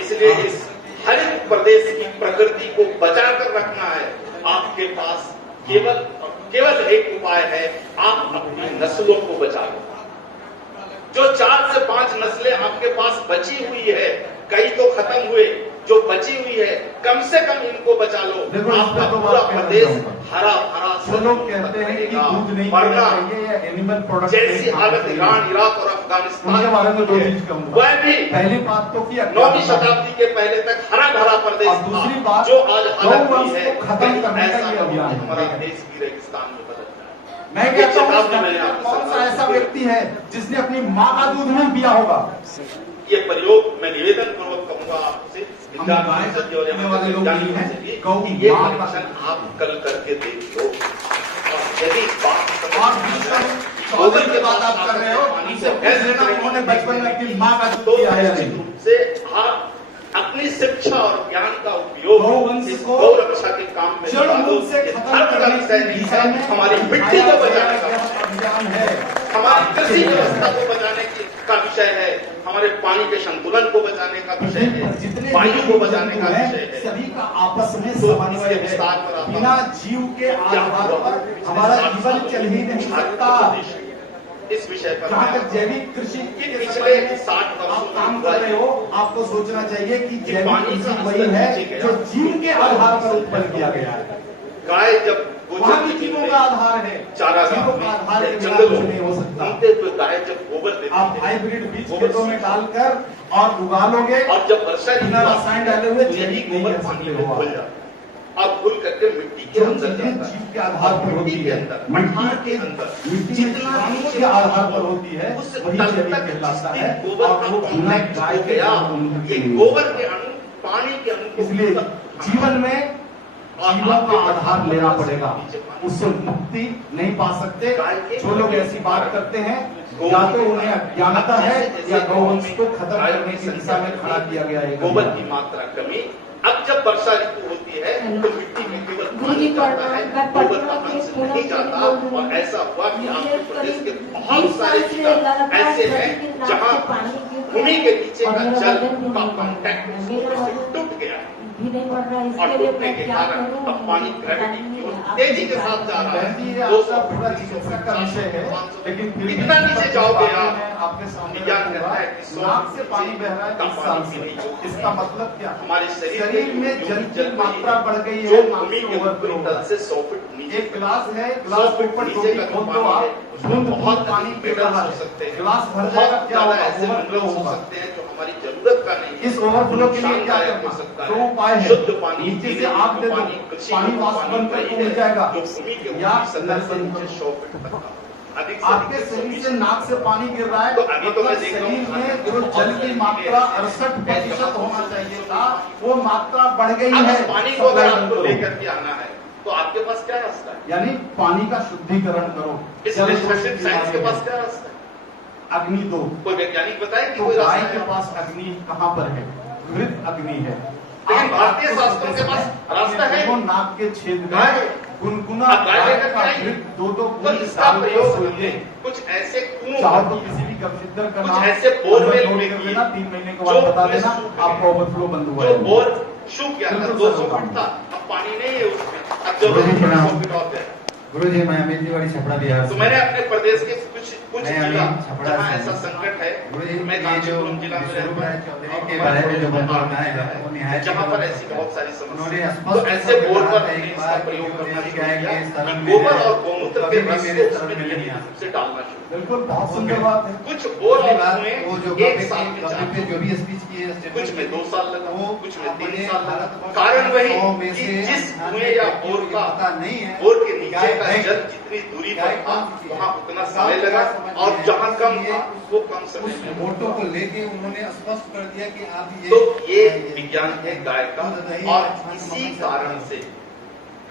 इसलिए इस हरित प्रदेश की प्रकृति को बचाकर रखना है। आपके पास केवल एक उपाय है, आप अपनी नस्लों को बचा लो। जो 4 से 5 नस्लें आपके पास बची हुई है, कई तो खत्म हुए, जो बची हुई है कम से कम इनको बचा लो। देखो, आपका तो पूरा प्रदेश हरा भरा वो लोग कहते हैं कि दूध नहीं वरना देना चाहिए या एनिमल प्रोडक्ट जैसी हालत ईरान, इराक और अफगानिस्तान उनके बारे में 2 चीज कहूंगा। वह भी पहली बात तो कि 9वीं शताब्दी के पहले तक हरा भरा प्रदेश और दूसरी था, बात जो आज हालत गौ वंश हुई है को खत्म कहीं करने का ऐसा ये न हो अभियान कि है। हमारा देश भी रेगिस्तान में बदल जाए। मैं कहता हूँ शताब्दी मैंने आपको कौन सा सरकार ऐसा को व्यक्ति है जिसने अपनी माँ का दूध नहीं पिया होगा? ये प्रयोग मैं निवेदन पूर्वक कहूंगा आपसे, हम गाय से पीने वाले लोग नहीं हैं, गौ कि ये माँ का परीक्षण आप कल करके देख लो। और यदि बात और चौधरी की बात आप कर रहे हो, उनसे पूछ लेना उन्होंने बचपन में अपनी माँ का दूध तो पिया है या निश्चित नहीं। रूप से आप अपनी शिक्षा और ज्ञान का उपयोग गौवंश इस को गौ रक्षा के काम में जड़ मूल से ये खत्म धर्म का करने विषय की नहीं दिशा है, में हमारी मिट्टी को बचाने का अभियान है। हमारी कृषि व्यवस्था को बचाने का विषय है, हमारे पानी के संतुलन को बचाने का विषय है, वायु को बचाने का विषय है। सभी का आपस में तो समन्वय इसके विस्तार पर है। आता बिना हूं। जीव के आधार पर हमारा जीवन चल ही नहीं सकता। इस विषय पर जहाँ तक जैविक कृषि कि के पिछले संबंध में 60 वर्षों आप में काम हुआ कर है। रहे हो, आपको सोचना चाहिए कि जैविक पानी का कृषि वही स्तर है नीचे गया। जो जीव के आधार पर उत्पन्न किया गया है। गाय जब वहाँ भी जीवों का आधार है, चारागाह जीवों का आधार के बिना कुछ नहीं हो सकता। तो गाय जब गोबर देती आप है, हाइब्रिड बीज गोबर खेतों में डालकर और उगा लोगे और जब वर्षा ऋतु बिना रसायन डाले हुए तो यही जैविक नहीं गोबर कर पानी सकते में हो घुल आप। जाता है और घुल करके मिट्टी के जो अंदर चीजें जाता है। जीव के आधार पर होती मिट्टी के है, अंदर, मिट्टी पठार के अंदर मिट्टी जितना जीवाणुओं नीचे के आधार पर होती है, उस वही तल जैविक तक कहलाता जिस है। दिन गोबर और का वो बिना कॉम्प्लेक्स गाय हो के गया, दूध ये नहीं गोबर के अणु पानी के अणु को इसलिए जीवन में जीवन का आधार लेना पड़ेगा, उससे मुक्ति नहीं पा सकते। जो लोग ऐसी बात करते हैं या तो उन्हें अज्ञानता है या गौवंश को खत्म करने की दिशा में खड़ा किया गया है। गोबर की मात्रा कमी। अब जब वर्षा ऋतु होती है तो मिट्टी में केवल पानी जाता है, गोबर का अंश नहीं जाता। और ऐसा हुआ कि आपके प्रदेश के बहुत सारे जिला ऐसे हैं जहाँ भूमि के नीचे का जल का कॉन्टैक्ट टूट गया और टूटने के कारण अब पानी ग्रेविटी की ओर तेजी के साथ जा रहा है। 200 पूरा चिकित्सा का विषय है, लेकिन फिर भी कितना नीचे जाओगे आप? आपके सामने विज्ञान कहता है कि नाक से पानी बह रहा है 20 साल से, इसका मतलब क्या? हमारे शरीर में जल की मात्रा बढ़ गई है, नाक से ओवरफ्लो हो रहा है। 100 फीट नीचे एक गिलास है, गिलास के ऊपर टोपी खोल दो आप, बूंद बहुत पानी पी रहा है, गिलास भर जाएगा, क्या होगा? ओवरफ्लो होगा। सकते हैं जो हमारी जरूरत का नहीं है। इस ओवरफ्लो के लिए क्या करना? दो उपाय है, शुद्ध पानी नीचे से आप दे दो, पानी वाष्प बनकर मिल जाएगा, या नल बंद कर दो। आपके शरीर से नाक से पानी गिर रहा है, तो अभी तो मैं मतलब देख रहा हूं शरीर में जो जल की मात्रा 68% होना चाहिए था, वो मात्रा बढ़ गई अब है। इस पानी को अगर आपको लेकर के आना है तो आपके पास क्या रास्ता है? यानी पानी का शुद्धिकरण करो। इस रिलेशनशिप साइंस के पास क्या रास्ता है? अग्नि दो। कोई वैज्ञानिक बताए कि तो कोई गाय रास्ता के है? पास अग्नि कहाँ पर है? घृत अग्नि है। लेकिन भारतीय शास्त्रों के पास रास्ता है। वो नाक के छेद गाय में गुनगुना अब गाय लेकर के आई। दो तो बूंद इसका डाल के प्रयोग सोइए। कुछ ऐसे कुओं चाहो पर तो किसी भी कंप्यूटर का कुछ नाम ऐसे बोरवेल नोट में कर किए, लेना, 3 महीने के जो बाद बता देना, सूख गए। आपका ओवरफ्लो बंद हुआ जो है। बोर सूख गया था, बिल्कुल 200 सही फीट था, अब पानी नहीं है उसमें, अब गुरु जी जरूरत प्रणाम। 100 फीट और है। गुरु जी मैं अमित तिवारी छपरा बिहार तो से। मैंने अपने प्रदेश के कुछ मैं जिला अभी छपरा जहाँ से ऐसा हूँ। संकट है, गुरु जी मैं ये जो कांचीपुरम जिला में विश्वरूप रहता राय हूँ, चौधरी के बारे में जो बताया है वो निहायत ही जहाँ पर गलत ऐसी है। बहुत सारी उन्होंने समस्या, स्पष्ट तो ऐसे शब्द बोर कहा पर था हमने एक इसका बार प्रयोग कि करना जो शुरू गाय किया के शरण कि में गोबर है, और गोमूत्र वो के कभी भी रस मेरे को शरण उसमें में नहीं नियमित आ रूप से डालना शुरू किया। बिल्कुल बहुत सुंदर बात है। कुछ बोर और बात कुएं वो जो एक साल में कभी पे जो भी स्पीच की है कुछ में 2 साल लगा, वो कुछ में 3 अपने साल लगा। भारतवर्ष कारण वही 100 में कि से जिस 98 कुएं या बोर व्यक्तियों को का पता नहीं है बोर के नीचे गाय का है जल जितनी दूरी पर गाय था कौन सी चीज है? वहाँ उतना समय लगा, समझ और में जहाँ है। कम इसलिए था वो कम समय उस में। मोटो को लेके उन्होंने स्पष्ट कर दिया कि आप तो ये विज्ञान है गाय का, दूध दही और मक्खन इसी सब कारण से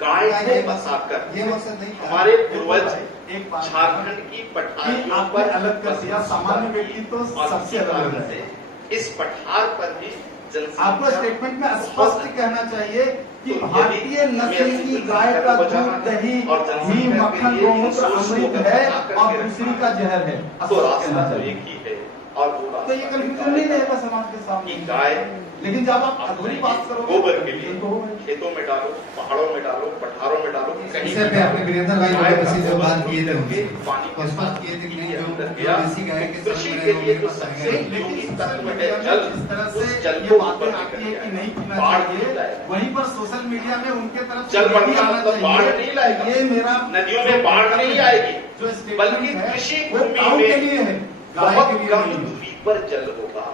गाय को बसाकर ये मकसद नहीं था। हमारे पूर्वज एक बात झारखंड की कि पठारियों आपने पर अलग कर दिया, सामान्य व्यक्ति तो और सबसे इसी अलग कारण है। से इस पठार पर भी आपको जनसंख्या स्टेटमेंट में स्पष्ट कहना चाहिए कि तो भारतीय यदि नस्ल हमें की अपनी गाय का जनसंख्या को दूध, दही, और घी, जनसंख्या के मक्खन, लिए गोमूत्र इन सोर्स को अमृत बचा है करके और रखना दूसरी का जहर है। तो स्पष्ट रास्ता कहना तो चाहिए। एक ही है, और वो तो ये कंफ्यूजन नहीं रहेगा समाज के सामने। कि गाय लेकिन जब आप अधूरी बात करोगे गोबर के लिए तो होगा। खेतों में डालो, पहाड़ों में डालो, पठारों में डालो, कहीं विषय पे आपने वीरेंद्र भाई गाय वैसे जो का बात गोबर किए थे करके उनसे, पानी के तो स्पष्ट साथ किए थे कि के जो अंदर जो गया। देसी गाय के कृषि शरण के में लिए लोगों जो के पास सबसे आएंगे। उपयोगी लेकिन तत्व सोशल है मीडिया में जल, जिस तरह उस से जल ये को बातें ऊपर आती है लेकर कि नहीं पीना बाढ़ चाहिए, नहीं लाएगा। वहीं पर सोशल मीडिया में उनके तरफ से जल ये भी बढ़ना आना मतलब बाढ़ चाहिए नहीं लाएगा। ये मेरा नदियों में बाढ़ नहीं आएगी, जो statement बल्कि है, कृषि वो भूमि काऊ में के लिए है, गाय बहुत के लिए कम नहीं है। दूरी पर जल होगा,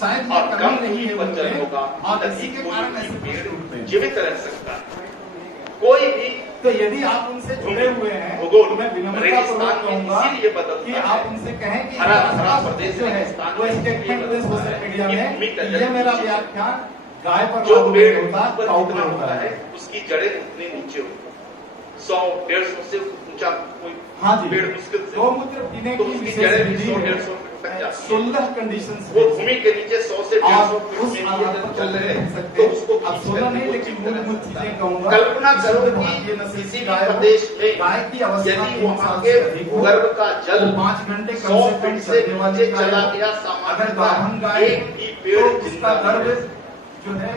शायद ये और कमी कम नहीं दूरी है पर जल उनमें, होगा, और तभी इसी के कोई कारण भी ऐसे प्रश्न उठते पेड़ हैं। जीवित रह सकता है। कोई भी तो यदि आप उनसे जुड़े हुए हैं भूगोल तो मैं विनम्रता रेगिस्तान पूर्वक में कहूंगा इसीलिए बदलता कि है। आप उनसे कहें कि हरा इसका हरा प्रदेश जो है रेगिस्तान वो में स्टेटमेंट इसलिए सोशल बदलता है मीडिया कि में भूमि का कि जल ये मेरा नीचे व्याख्यान गाय पर जो लागू पेड़ नहीं होता, पर काऊ जितना पर होता होता है है। उसकी जड़ें उतनी नीचे होती 100-150 से ऊंचा कोई हाँ जी, पेड़ मुश्किल से, गौमूत्र पीने तो की उसकी विशेष जड़ें भी विधि 100-150 है। फीट तक जाती है। 16 कंडीशंस वो भूमि के नीचे 100 से 150 और फीट उस में आधार ये पर चल रहे हैं, सकते तो हैं। उसको अब खींच 16 करके नहीं वो लेकिन चिपक मूलभूत सकता चीजें है। कहूंगा। कल्पना करो शुद्ध कि भारतीय नस्ल किसी की भी गाय हो, प्रदेश में गाय की अवस्था यदि 3 वहाँ साल के से अधिक हो, भूगर्भ का जल तो 5 घंटे 100 कम से कम फीट से चलने वाली नीचे गाय चला हो। गया अगर सामान्यतः गाभन गाय एक हो, ही पेड़ तो उसका जिंदा गर्भ है। जो है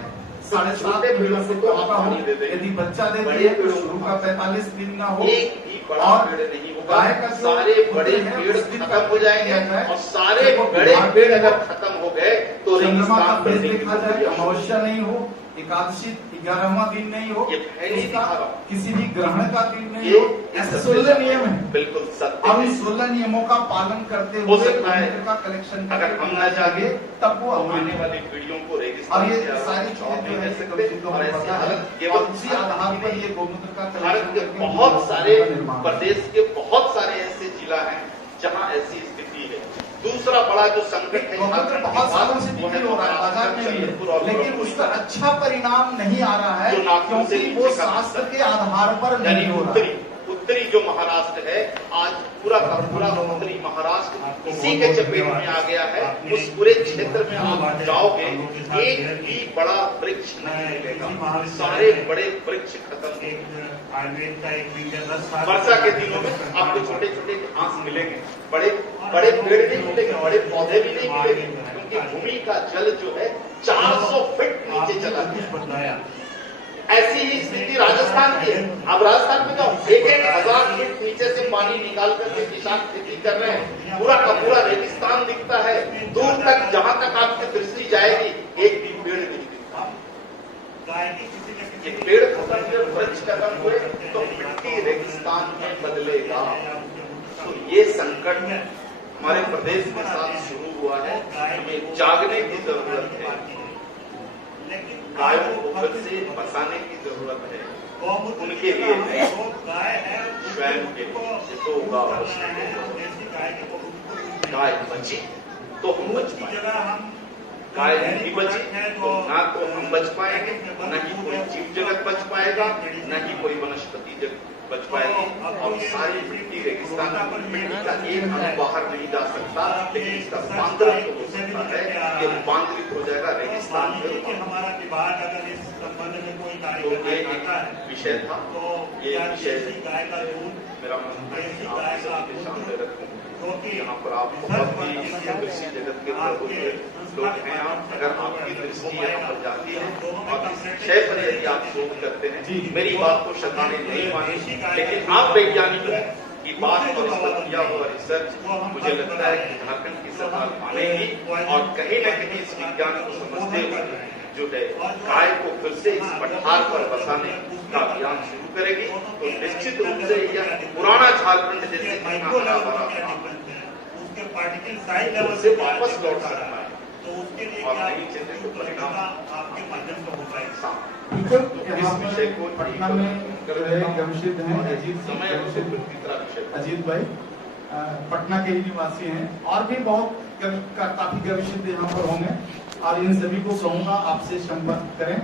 छोटे 7.5 पेड़ों महीने से को तो कम आप का हो। पानी दे देंगे। यदि बच्चा देती बड़े है तो पेड़ों शुरू को का 45 दिन ना हो। एक भी बड़ा और पेड़ नहीं होगा, गाय का जो सारे बड़े पुत्र है, पेड़ उसकी खत्म हो जाएंगे, किया जाए, और सारे तो वो बड़े बिहार पेड़ में अगर खत्म हो गए तो चंद्रमा का रेगिस्तान फेज बनने की देखा जाए, प्रक्रिया शुरू अमावस्या नहीं हो, एकादशी 11वां दिन नहीं हो, ये पहले ही उसका दिखा रहा हूं। किसी भी ग्रहण का दिन नहीं ये हो, ऐसे 16 नियम है। बिल्कुल सत्य अब है। इन 16 नियमों का पालन करते हो हुए सकता है गोमूत्र का कलेक्शन अगर हम ना जागे तब वो तो आने आने वाली पीढ़ियों को और रेगिस्तान ये से सारी आजाद चीजें नहीं जो कर है सकते, तो और ऐसी पता है हालत और केवल उसी आधार पर ये गोमूत्र का भारत collection के करके बहुत गोमूत्र सारे का निर्माण है। प्रदेश के बहुत सारे ऐसे जिला हैं जहां ऐसी स्थिति है। दूसरा बड़ा जो संकट है गोमूत्र झारखंड बहुत के सालों बाद, से वो बिक्री हो रहा है बाजार में चंद्रपुर और भी, लेकिन ब्रह्मपुर उसका का, अच्छा परिणाम नहीं आ रहा है जो नागपुर से क्योंकि वो नीचे का शास्त्र के आधार पर यानी नहीं हो रहा उत्तरी उत्तरी जो महाराष्ट्र है, आज पूरा का पूरा उत्तरी महाराष्ट्र इसी के चपेट में आ गया है। उस पूरे क्षेत्र में आप जाओगे, एक भी बड़ा वृक्ष नहीं मिलेगा, सारे बड़े वृक्ष खत्म हो गए। आयुर्वेद का एक विज्ञान 10 साल वर्षा के दिनों में आपको छोटे छोटे घास मिलेंगे, बड़े बड़े पेड़ नहीं मिलेंगे, बड़े पौधे भी नहीं मिलेंगे, क्योंकि भूमि का जल जो है 400 फीट नीचे चला गया। बताया ऐसी ही स्थिति राजस्थान की है। अब राजस्थान में जाओ, 1,000 फीट नीचे से पानी निकाल करके किसान खेती कर रहे हैं, पूरा का पूरा रेगिस्तान दिखता है, दूर तक जहां तक आपकी दृष्टि जाएगी एक भी पेड़ नहीं दिखता। ये पेड़ खत्म हुए, वृक्ष खत्म हुए तो मिट्टी रेगिस्तान में बदलेगा। तो ये संकट हमारे प्रदेश के साथ शुरू हुआ है, हमें जागने की जरूरत है, गायों को फिर से बसाने की जरूरत है, उनके लिए नहीं, स्वयं के लिए। तो होगा गाय बची तो हम बच पाएंगे, गाय नहीं बची तो ना तो हम बच पाएंगे, न ही कोई जीव जगत बच पाएगा, न ही कोई वनस्पति जगत बच पाएगी। और सारी मिट्टी रेगिस्तान, मिट्टी का एक अणु बाहर नहीं जा सकता, लेकिन इसका रूपांतरण हो सकता है, ये रूपांतरित हो जाएगा रेगिस्तान में। हमारा विभाग अगर इस संबंध में कोई तो ये एक विषय था, ये विषय गाय का दूध, मेरा मन है कि आप सबके सामने रखूं, यहाँ पर आप बहुत ही कृषि जगत के लोग हैं, आप अगर आपकी दृष्टि यहाँ पर जाती है और इस विषय पर यदि आप शोध करते हैं, मेरी बात को सरकार ने नहीं मानी, लेकिन आप वैज्ञानिक की बात और इस पर किया हुआ रिसर्च मुझे लगता है कि झारखंड की सरकार मानेगी और कहीं न कहीं इस विज्ञान को समझते हुए जो है गाय को फिर से इस पठार पर बसाने का अभियान शुरू करेगी। तो निश्चित रूप से यह पुराना झारखंड जैसे हरा भरा से वापस लौट सकता है, तो उसके लिए और नई चीजें को परिणाम आपके माध्यम से होता है। बिल्कुल, इस विषय को पटना में गमशिद हैं अजीत समय और तीसरा विषय अजीत भाई पटना के ही निवासी हैं, और भी बहुत काफी गविशिद यहाँ पर होंगे, और इन सभी को कहूंगा आपसे संपर्क करें,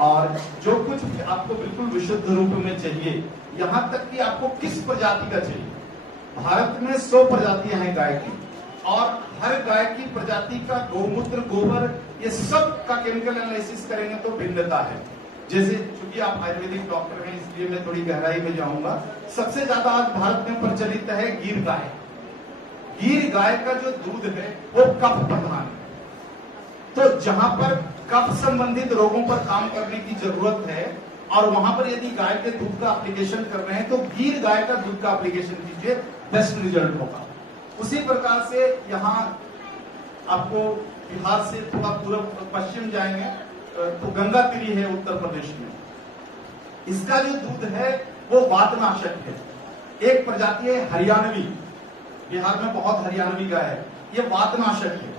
और जो कुछ भी आपको बिल्कुल विशुद्ध रूप में चाहिए, यहाँ तक कि आपको किस प्रजाति का चाहिए। भारत में 100 प्रजातियां हैं गाय की, और हर गाय की प्रजाति का गौमूत्र, गोबर, ये सब का केमिकल एनालिसिस करेंगे तो भिन्नता है। जैसे चूंकि आप आयुर्वेदिक डॉक्टर हैं, इसलिए मैं थोड़ी गहराई में जाऊंगा। सबसे ज्यादा आज भारत में प्रचलित है गिर गाय। गिर गाय का जो दूध है वो कफ प्रधान है, तो जहां पर कफ संबंधित रोगों पर काम करने की जरूरत है, और वहां पर यदि गाय के दूध का एप्लीकेशन कर रहे हैं तो गिर गाय का दूध का एप्लीकेशन कीजिए, बेस्ट रिजल्ट होगा। उसी प्रकार से यहाँ आपको बिहार से थोड़ा पूर्व पश्चिम जाएंगे तो गंगा तिरी है उत्तर प्रदेश में, इसका जो दूध है वो वातनाशक है। एक प्रजाति है हरियाणवी, बिहार में बहुत हरियाणवी गाय है, ये वातनाशक है।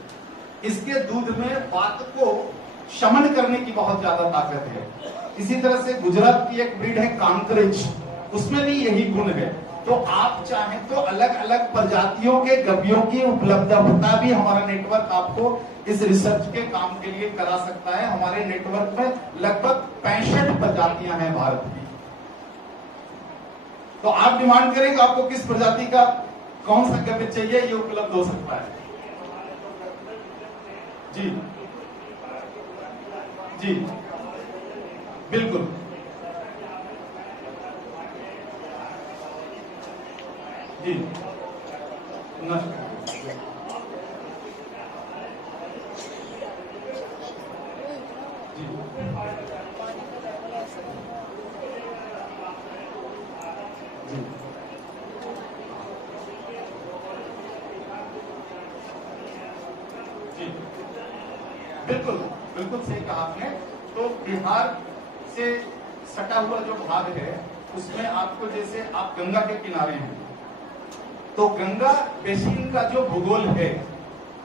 इसके दूध में वात को शमन करने की बहुत ज्यादा ताकत है। इसी तरह से गुजरात की एक ब्रीड है कांकरेज, उसमें भी यही गुण है। तो आप चाहें तो अलग अलग प्रजातियों के गव्यों की उपलब्धता भी हमारा नेटवर्क आपको इस रिसर्च के काम के लिए करा सकता है। हमारे नेटवर्क में लगभग 65 प्रजातियां हैं भारत की। तो आप डिमांड करें तो आपको किस प्रजाति का कौन सा गव्य चाहिए, ये उपलब्ध हो सकता है। जी जी बिल्कुल, जी बिल्कुल बिल्कुल सही कहा आपने। तो बिहार से सटा हुआ जो भाग है उसमें आपको, जैसे आप गंगा के किनारे हैं, तो गंगा बेसिन का जो भूगोल है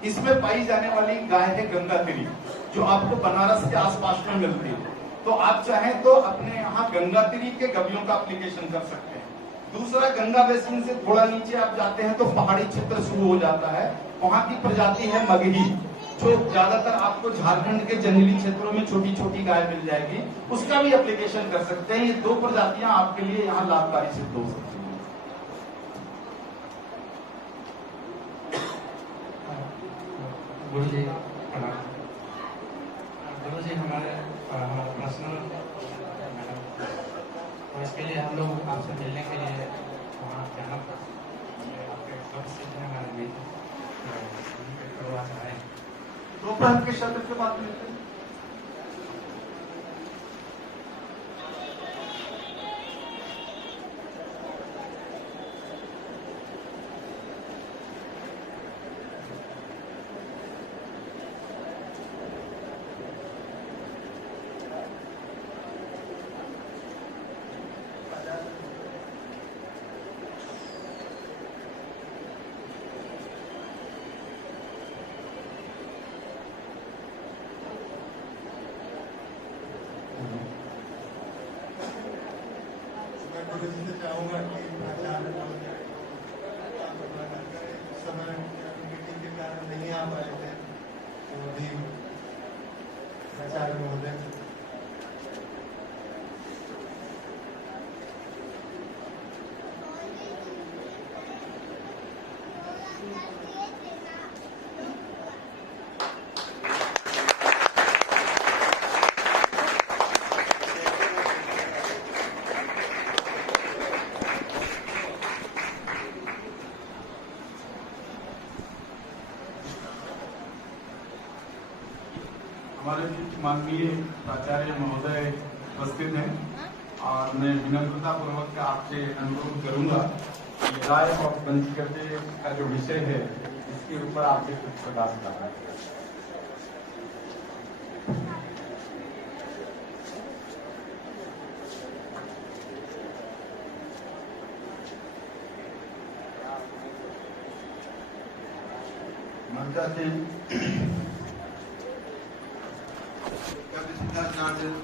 इसमें पाई जाने वाली गाय है गंगा तिरी, जो आपको बनारस के आसपास में मिलती है। तो आप चाहें तो अपने यहाँ गंगा तिरी के गव्यों का एप्लीकेशन कर सकते हैं। दूसरा, गंगा बेसिन से थोड़ा नीचे आप जाते हैं तो पहाड़ी क्षेत्र शुरू हो जाता है, वहां की प्रजाति है मगही, जो ज्यादातर आपको झारखंड के जंगली क्षेत्रों में छोटी छोटी गाय मिल जाएगी, उसका भी एप्लीकेशन कर सकते हैं। ये 2 प्रजातियां आपके लिए यहाँ लाभकारी सिद्ध हो सकती हैं। गुरु जी हमारे पर्सनल मैडम, तो इसके लिए हम लोग आपसे मिलने के लिए वहाँ जाना था, आपके क्लब से हमारे भी आए। दोपहर के शब्द के बाद मिलते हैं। हमारे बीच माननीय प्राचार्य महोदय उपस्थित हैं और मैं विनम्रता पूर्वक आपसे अनुरोध करूंगा कि राय और पंचकर्ते का जो विषय है इसके ऊपर आपसे कुछ प्रकाश करना है। Marta Sen, Capital Garden,